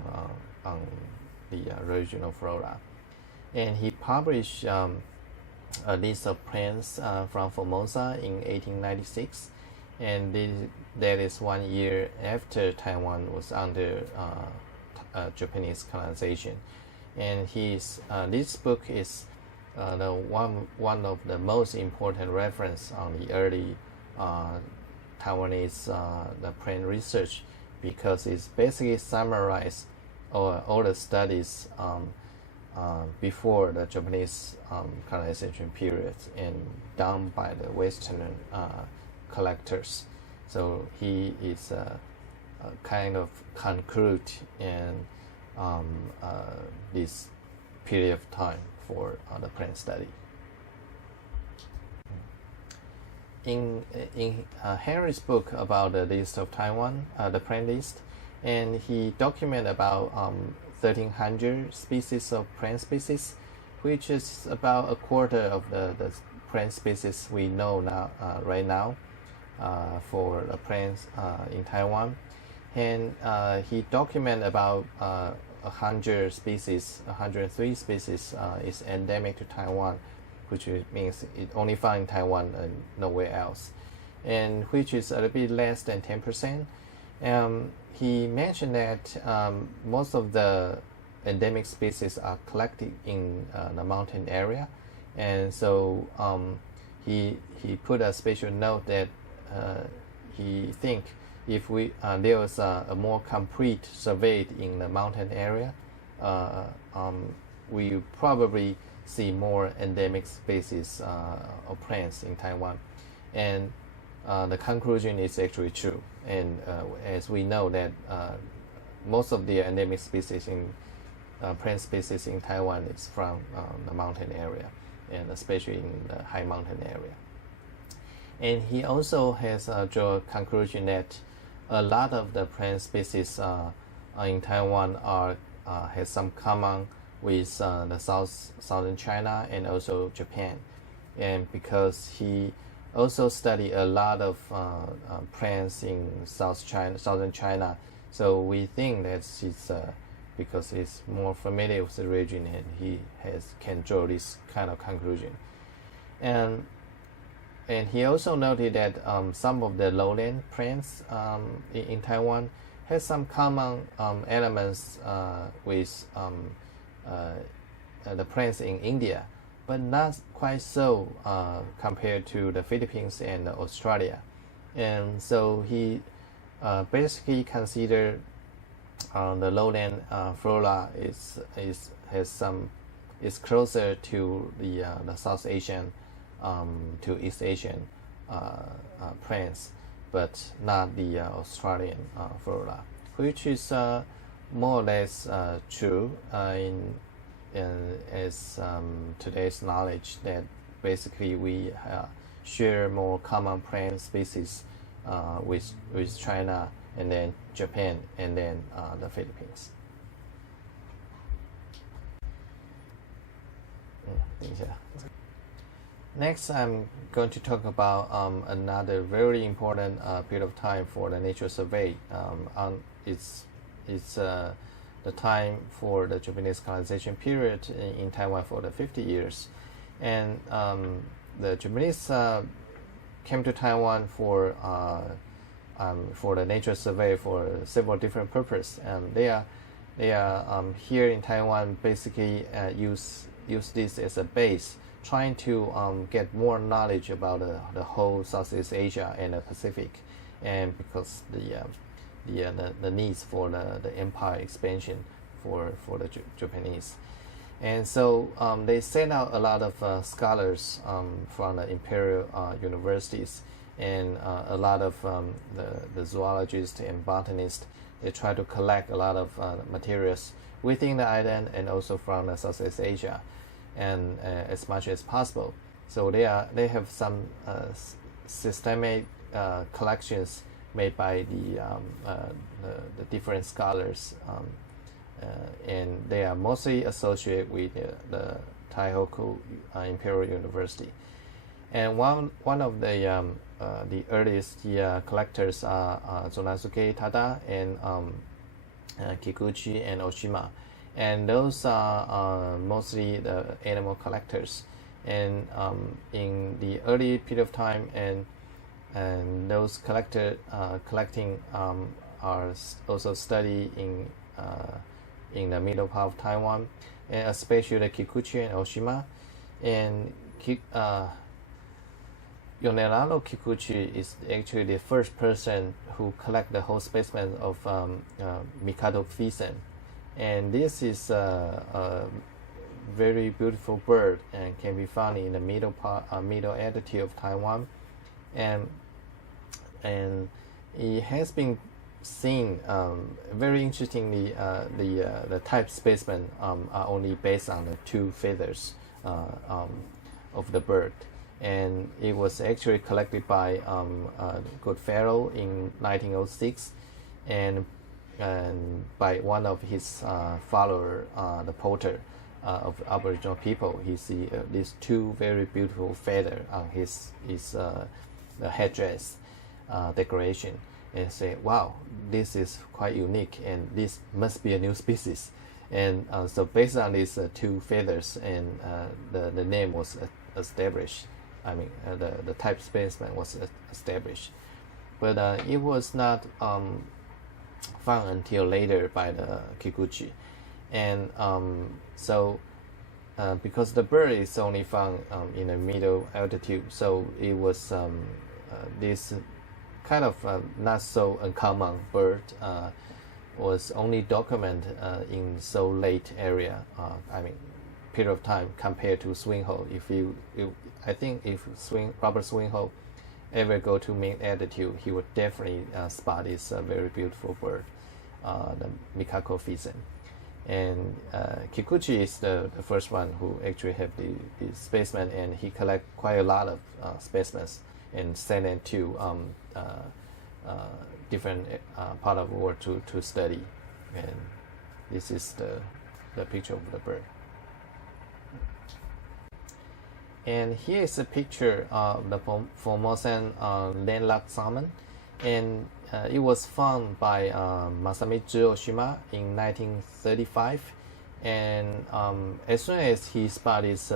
the regional flora. And he published a list of plants from Formosa in 1896, and that is 1 year after Taiwan was under Japanese colonization. And this book is the one of the most important reference on the early Taiwanese the plant research, because it's basically summarized all the studies before the Japanese colonization period and done by the Western collectors. So he is kind of conclude in this period of time for the plant study. In Henry's book about the list of Taiwan, the plant list, and he documented about 1,300 species of plant species, which is about a quarter of the plant species we know now right now for the plants in Taiwan. And he documented about 103 species is endemic to Taiwan, which means it only found in Taiwan and nowhere else, and which is a little bit less than 10%. He mentioned that most of the endemic species are collected in the mountain area, and so he put a special note that he think if there was a more complete survey in the mountain area, we probably see more endemic species of plants in Taiwan. And the conclusion is actually true. And as we know that most of the endemic species in plant species in Taiwan is from the mountain area, and especially in the high mountain area. And he also has drawn a conclusion that a lot of the plant species in Taiwan has some common with the southern China and also Japan. And because he also studied a lot of plants in southern China, so we think that it's because he's more familiar with the region, and he can draw this kind of conclusion. And he also noted that some of the lowland plants in Taiwan has some common elements with the plants in India, but not quite so compared to the Philippines and Australia. And so he basically considered the lowland flora is closer to the South Asian to East Asian plants, but not the Australian flora, which is more or less true as today's knowledge, that basically we share more common plant species with China, and then Japan, and then the Philippines. Next, I'm going to talk about another very important period of time for the nature survey. It's the time for the Japanese colonization period in Taiwan for the 50 years. And the Japanese came to Taiwan for the nature survey for several different purposes. They are here in Taiwan, basically use this as a base, trying to get more knowledge about the whole Southeast Asia and the Pacific, and because the needs for the empire expansion for the Japanese. And so they sent out a lot of scholars from the imperial universities, and a lot of the zoologists and botanists. They try to collect a lot of materials within the island and also from the Southeast Asia, and as much as possible. So they have some systemic collections made by the different scholars, and they are mostly associated with the Taihoku Imperial University. And one of the earliest collectors are Zonasuke Tada and Kikuchi and Oshima, and those are mostly the animal collectors. And in the early period of time, and those collecting are also studied in the middle part of Taiwan, and especially the Kikuchi and Oshima. And Yonelaro Kikuchi is actually the first person who collect the whole specimen of Mikado pheasant, and this is a very beautiful bird and can be found in the middle altitude of Taiwan, and it has been seen. Very interestingly, the type specimen are only based on the two feathers of the bird, and it was actually collected by Goodfellow in 1906, and by one of his follower, the Porter of Aboriginal people. He see these two very beautiful feather on his the headdress decoration, and say, wow, this is quite unique, and this must be a new species. And so based on these two feathers, and the name was established. I mean, the type specimen was established, but it was not found until later by the Kikuchi. And so because the bird is only found in a middle altitude, so it was this kind of not so uncommon bird was only documented in so late area. I mean, period of time compared to Swinhoe. I think if Robert Swinhoe ever go to mid altitude, he would definitely spot this very beautiful bird, the Mikado pheasant. And Kikuchi is the first one who actually have the specimen, and he collect quite a lot of specimens and send them to different part of the world to study. And this is the picture of the bird. And here is a picture of the Formosan landlocked salmon, and it was found by Masamitsu Oshima in 1935. And as soon as he spotted this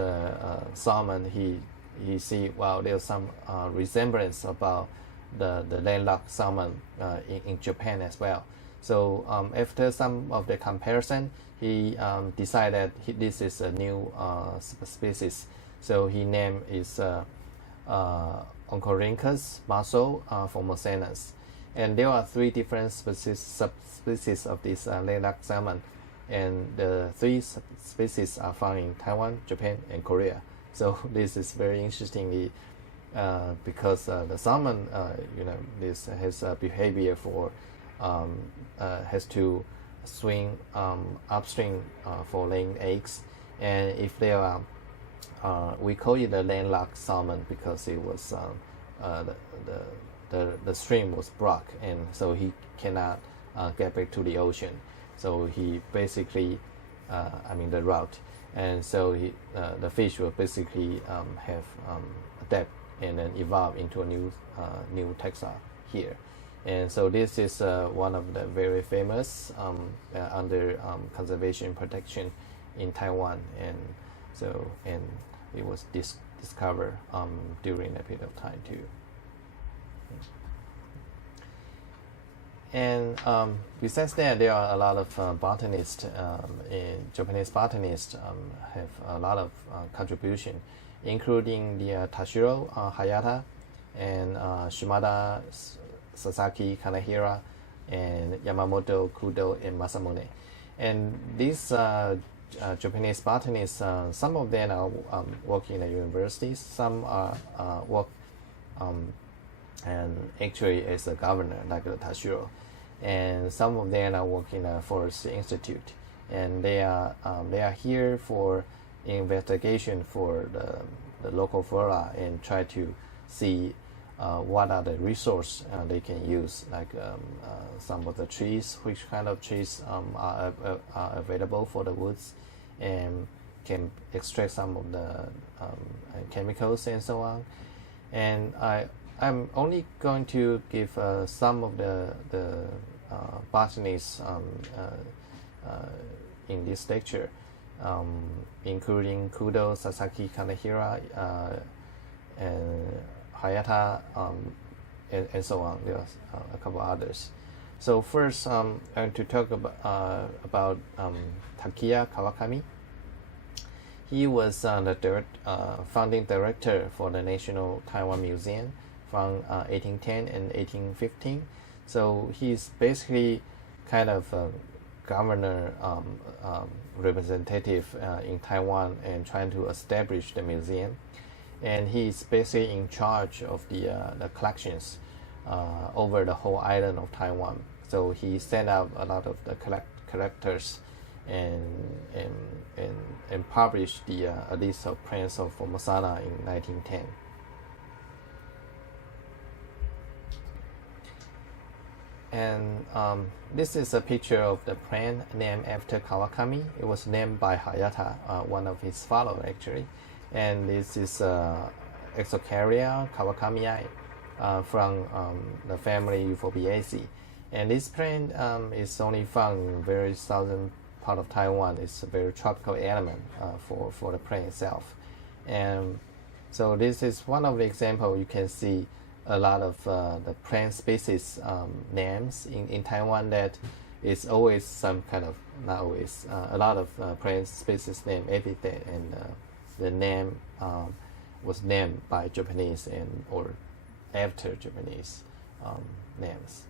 salmon, he see, wow, there's some resemblance about the landlocked salmon in Japan as well. So after some of the comparison, he decided this is a new species. So he named is Oncorhynchus marso formosanus. And there are three different subspecies of this landlocked salmon, and the three species are found in Taiwan, Japan, and Korea. So this is very interestingly because the salmon, this has a behavior for has to swim upstream for laying eggs, and if they are we call it a landlocked salmon because it was the stream was blocked, and so he cannot get back to the ocean. So he basically, the route, and so the fish will basically have adapt and then evolve into a new taxa here. And so this is one of the very famous under conservation protection in Taiwan, and it was discovered during a period of time too. And besides that, there are a lot of botanists, Japanese botanists have a lot of contribution, including the Tashiro Hayata and Shimada Sasaki Kanehira and Yamamoto Kudo and Masamune. And these Japanese botanists, some of them are working in the universities, some are work and actually as a governor, like the Tashiro, and some of them are working in a forest institute, and they are here for investigation for the local flora and try to see what are the resources they can use, like some of the trees, which kind of trees are available for the woods, and can extract some of the chemicals and so on. And I'm only going to give some of the botanists in this lecture, including Kudo, Sasaki, Kanehira, and Hayata, and so on. There are a couple others. So first, I'm going to talk about Takiya Kawakami. He was the founding director for the National Taiwan Museum from 1810 and 1815. So he's basically kind of a governor representative in Taiwan and trying to establish the museum. And he's basically in charge of the collections over the whole island of Taiwan. So he sent out a lot of the collectors and published a list of plants of Formosa in 1910. And this is a picture of the plant named after Kawakami. It was named by Hayata, one of his followers actually. And this is Exocaria Kawakamiae from the family Euphorbiaceae. And this plant is only found in very southern part of Taiwan. It's a very tropical element for the plant itself. And so this is one of the examples. You can see a lot of the plant species names in Taiwan that is always some kind of, not always, a lot of plant species name epithet, and the name was named by Japanese and or after Japanese names.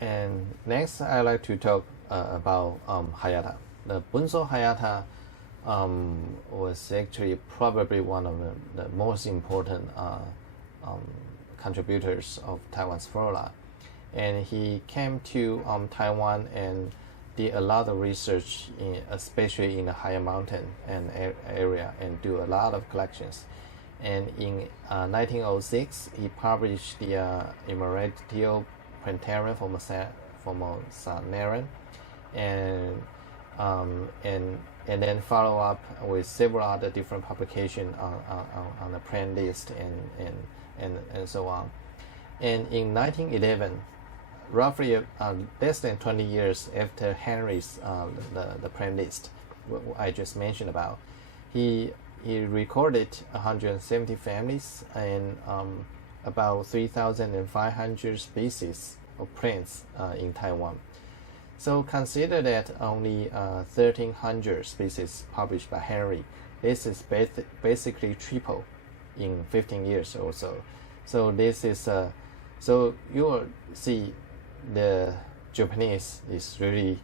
And next, I'd like to talk about Hayata. The Bunso Hayata was actually probably one of the most important contributors of Taiwan's flora. And he came to Taiwan and did a lot of research, especially in the higher mountain and area, and do a lot of collections. And in 1906, he published the Emeritio Plantarum Formosanarum, and then follow up with several other different publications on the plant list and so on. And in 1911, roughly less than 20 years after Henry's the plant list I just mentioned about, he recorded 170 families and about 3,500 species of plants in Taiwan. So consider that only 1,300 species published by Henry. This is basically triple in 15 years or so. So this is so you will see the Japanese is really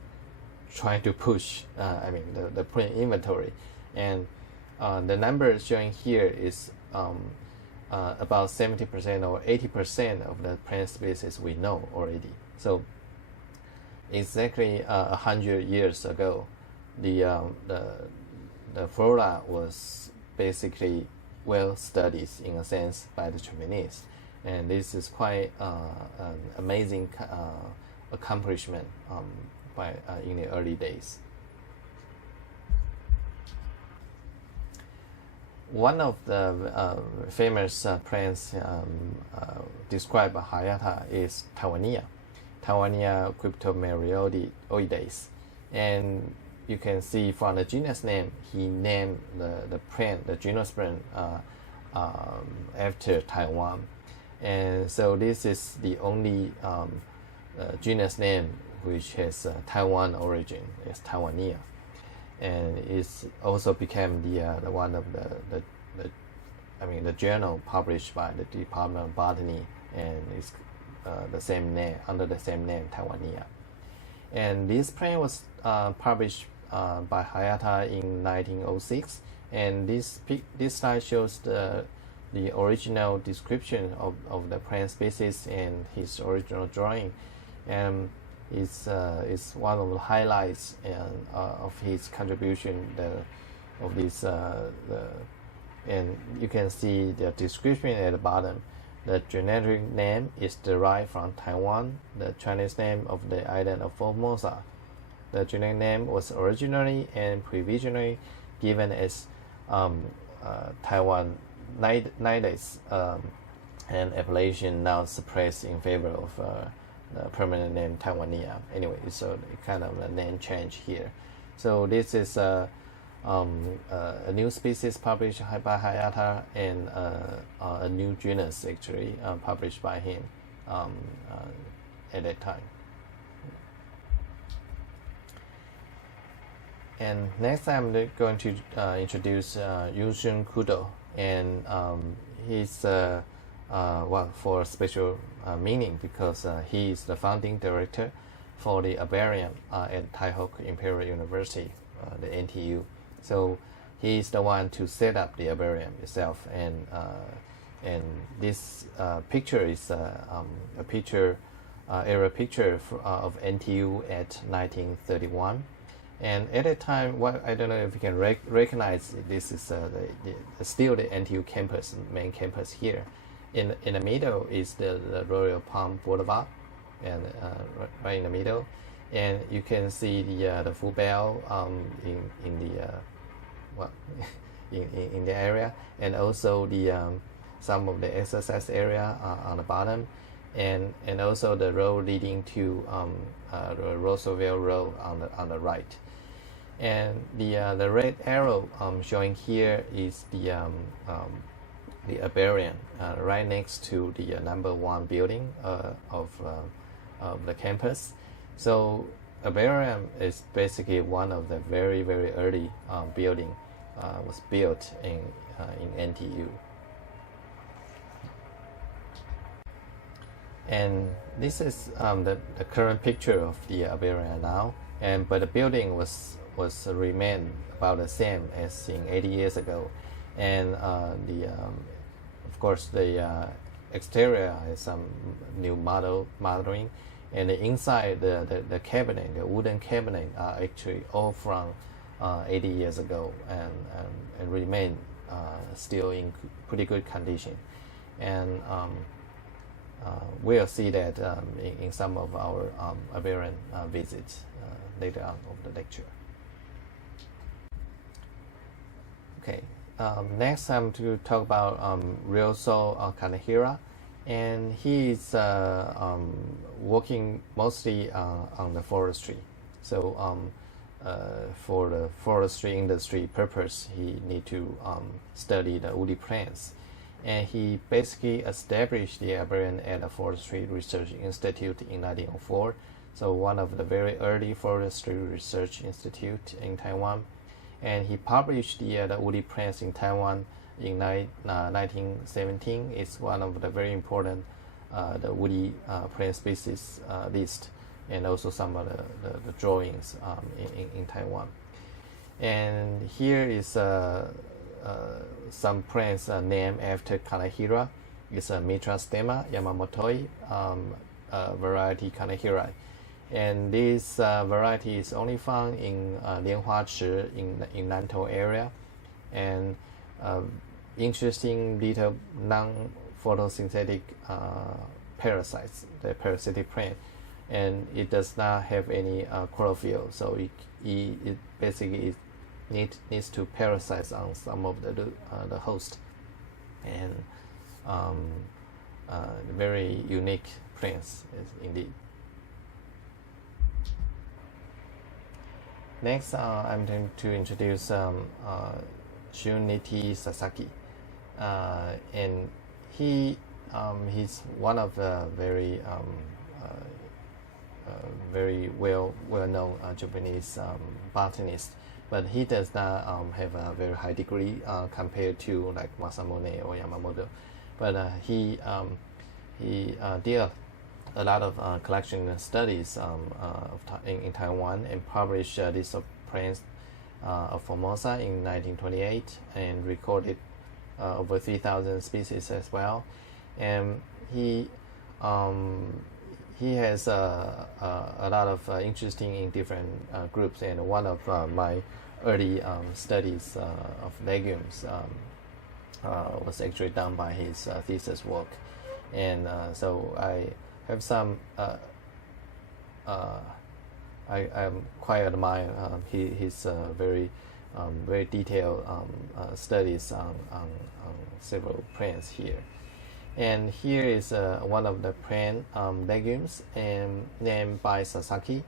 trying to push the plant inventory, and the number showing here is about 70% or 80% of the plant species we know already. So exactly 100 years ago, the flora was basically well studied in a sense by the Japanese, and this is quite an amazing accomplishment by in the early days. One of the famous plants described by Hayata is Taiwania cryptomerioides, and you can see from the genus name, he named the plant, the genus plant, after Taiwan, and so this is the only genus name which has Taiwan origin. It's Taiwania, and it's also became the one of the journal published by the Department of Botany, and it's the same name, under the same name, Taiwania. And this plant was published by Hayata in 1906, and this slide shows the original description of the plant species and his original drawing, and it's one of the highlights of his contribution of this and you can see the description at the bottom. The genetic name is derived from Taiwan, the Chinese name of the island of Formosa. The generic name was originally and provisionally given as Taiwan nidus, an appellation now suppressed in favor of the permanent name Taiwania. Anyway, so kind of a name change here. So this is a new species published by Hayata, and a new genus actually published by him at that time. And next I'm going to introduce Yunshun Kudo, and he's for special meaning because he is the founding director for the herbarium at Taiwan Imperial University, the NTU. So he is the one to set up the herbarium itself, and this picture is a picture, era picture of NTU at 1931. And at that time, I don't know if you can recognize, this is still the NTU campus, main campus here. In the middle is the Royal Palm Boulevard, and right in the middle, and you can see the Fu Bell in the area, and also some of the exercise area on the bottom, and also the road leading to the Roosevelt Road on the right. And the red arrow showing here is the herbarium right next to the number 1 building of the campus. So herbarium is basically one of the very early building was built in NTU. And this is the current picture of the herbarium now, but the building was remained about the same as in 80 years ago, and of course the exterior has some new modeling, and the inside the cabinet, the wooden cabinet, are actually all from 80 years ago, and remain still in pretty good condition. And we'll see that in some of our herbarium visits later on of the lecture. Okay, next I'm to talk about Ryoso Kanehira, and he's working mostly on the forestry. So for the forestry industry purpose, he need to study the woody plants, and he basically established the herbarium at a forestry research institute in 1904. So one of the very early forestry research institute in Taiwan, and he published the woody plants in Taiwan in 1917. It's one of the very important the woody plant species list, and also some of the drawings in Taiwan. And here is some plants named after Kanehira. It's a Mitrastema Yamamotoi variety Kanehira. And this variety is only found in Lianhuachi in Nantou area, and interesting little non-photosynthetic parasites, the parasitic plant, and it does not have any chlorophyll, so it basically needs to parasite on some of the host, and very unique plants indeed. Next, I'm going to introduce Shunichi Sasaki, and he's one of the very well-known Japanese botanists, but he does not have a very high degree compared to like Masamune or Yamamoto. But he did a lot of collection studies in Taiwan, and published this plants of Formosa in 1928, and recorded over 3,000 species as well. And he has a lot of interesting in different groups, and one of my early studies of legumes was actually done by his thesis work, and so I have some I quite admire his very detailed studies on several plants here. And here is one of the plant legumes named by Sasaki.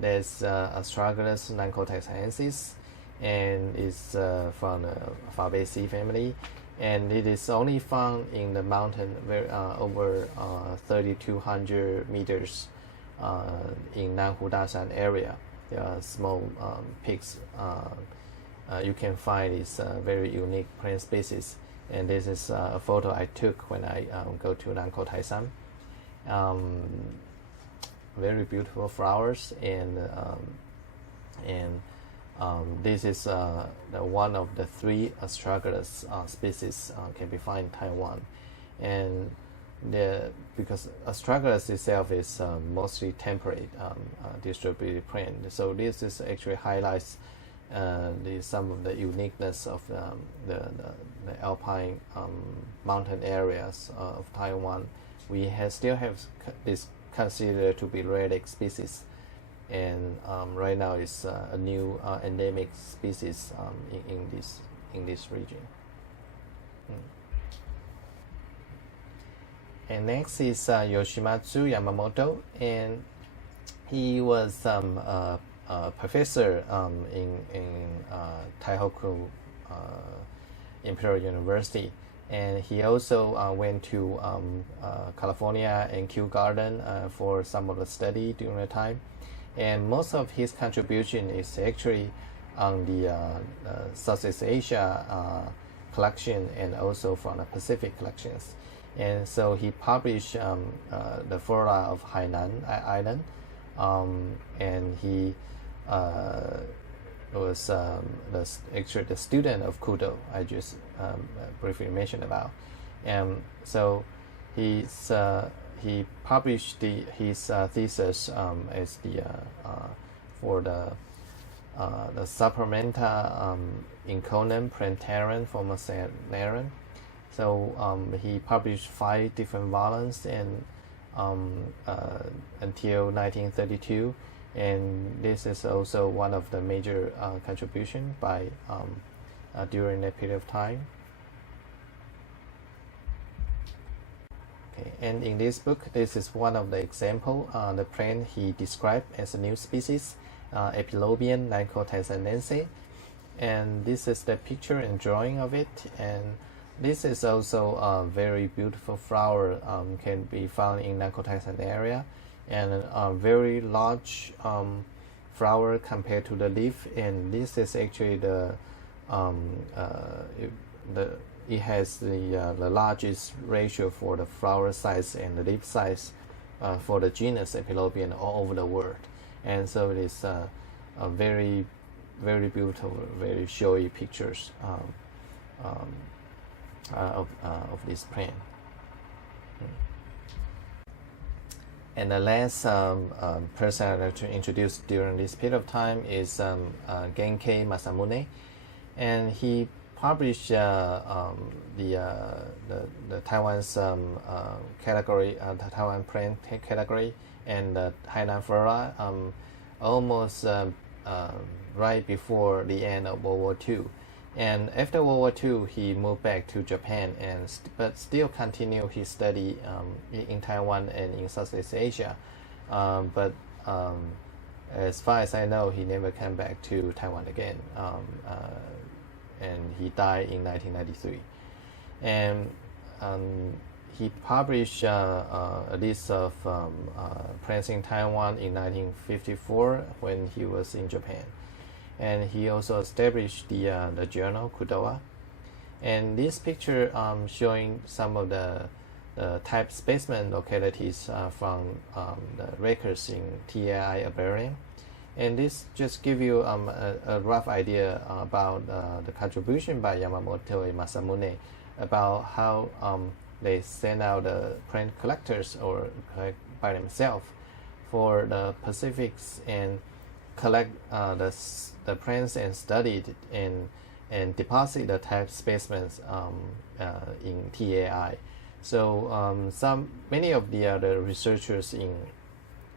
There's Astragalus noncotaxensis, and it's from the Fabaceae family, and it is only found in the mountain over 3,200 meters in Nanhu Dashan area. There are small peaks. You can find this very unique plant species, and this is a photo I took when I go to Nankou Taishan. Very beautiful flowers, and this is one of the 3 Astragalus species can be found in Taiwan, and because Astragalus itself is mostly temperate distributed plant, so this is actually highlights some of the uniqueness of the alpine mountain areas of Taiwan. We still have this considered to be relic species, and right now it's a new endemic species in this region. And next is Yoshimatsu Yamamoto, and he was a professor in Taihoku Imperial University, and he also went to California and Kew Garden for some of the study during the time. And most of his contribution is actually on the Southeast Asia collection and also from the Pacific collections. And so he published the flora of Hainan Island, and he was actually the student of Kudo I just briefly mentioned about. And so he published his thesis as for the Supplementa Inconum Plantarum Formosarum. So he published 5 different volumes and until 1932, and this is also one of the major contribution by during that period of time. Okay, and in this book, this is one of the example. The plant he described as a new species, Epilobium noncotaxenense, and this is the picture and drawing of it. And this is also a very beautiful flower, can be found in Nankou area, and a very large flower compared to the leaf. And this is actually it has the largest ratio for the flower size and the leaf size for the genus Epilobium all over the world. And so it is a very, very beautiful, very showy pictures of this plant. And the last person I'd like to introduce during this period of time is Genkei Masamune, and he published the Taiwan's category, the Taiwan plant category, and the Hainan flora almost right before the end of World War II. And after World War II, he moved back to Japan, but still continued his study in Taiwan and in Southeast Asia. But as far as I know, he never came back to Taiwan again, and he died in 1993. And he published a list of plants in Taiwan in 1954 when he was in Japan. And he also established the journal Kudoa. And this picture showing some of the type specimen localities from the records in TAI herbarium. And this just give you a rough idea about the contribution by Yamamoto and Masamune about how they send out the plant collectors or collect by themselves for the Pacifics and collect the plants and study it and deposit the type specimens in TAI. So many of the other researchers in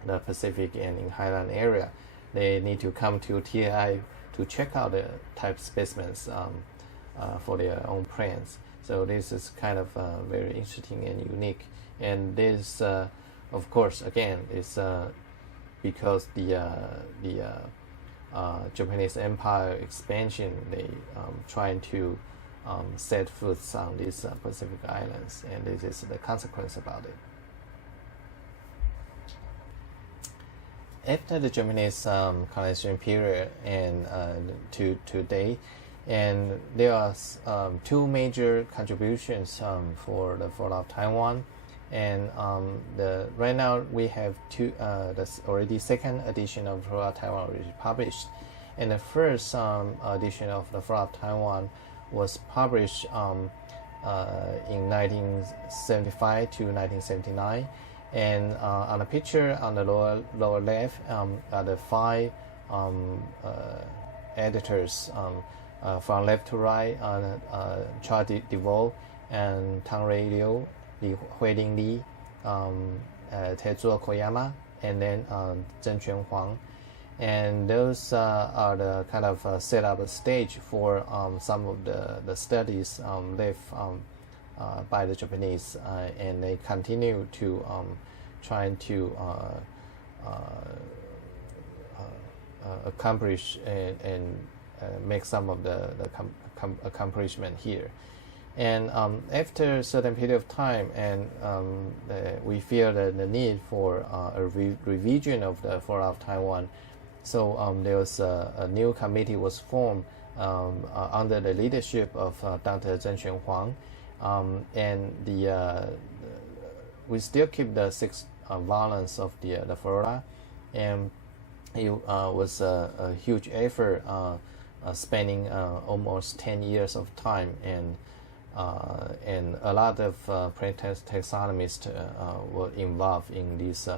the Pacific and in Highland area they need to come to TAI to check out the type specimens for their own plants. So this is kind of very interesting and unique. And this, of course, again, is because the Japanese Empire expansion, they trying to set foot on these Pacific islands, and this is the consequence about it. After the Japanese colonization period and to today, and there are two major contributions for the flora of Taiwan, and right now we have that's already second edition of Flora of Taiwan already published, and the first edition of the Flora of Taiwan was published in 1975 to 1979. And on the picture on the lower left are the 5 editors from left to right: Charles DeVoe and Tang-Rui Liu, Li Huiling Li, Tetsuo Koyama, and then Zhen Quan Huang. And those are the kind of set up a stage for some of the studies left by the Japanese, and they continue to trying to accomplish and make some of the accomplishment here. And after a certain period of time, and we feel the need for a revision of the flora of Taiwan. So there was a new committee was formed under the leadership of Dr. Zhen Quan Huang, and we still keep the 6 volumes of the flora, and it was a huge effort, spanning almost 10 years of time, and a lot of plant taxonomists were involved in this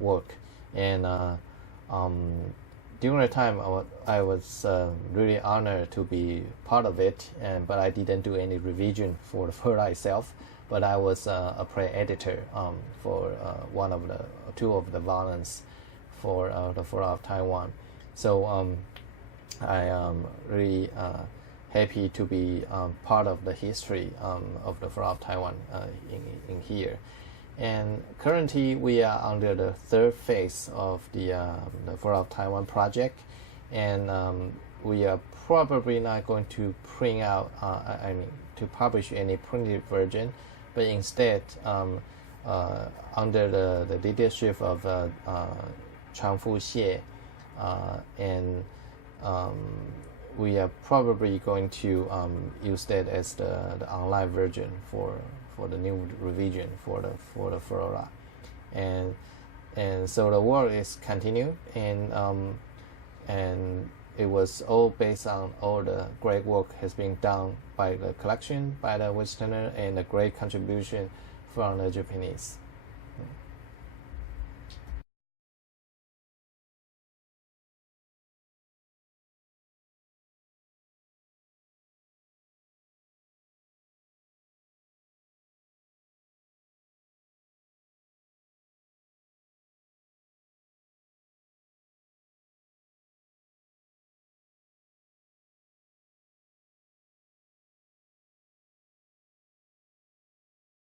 work. And during the time, I was really honored to be part of it, but I didn't do any revision for the flora itself. But I was a pre-editor for two of the volumes for the flora of Taiwan. So I am really happy to be part of the history of the flora of Taiwan in here. And currently we are under the 3rd phase of the flora of Taiwan project, and we are probably not going to print out, to publish any printed version, but instead under the leadership of Changfu Xie, and we are probably going to use that as the online version for the new revision for the flora, and so the work is continued, and it was all based on all the great work has been done by the collection by the Westerner, and a great contribution from the Japanese.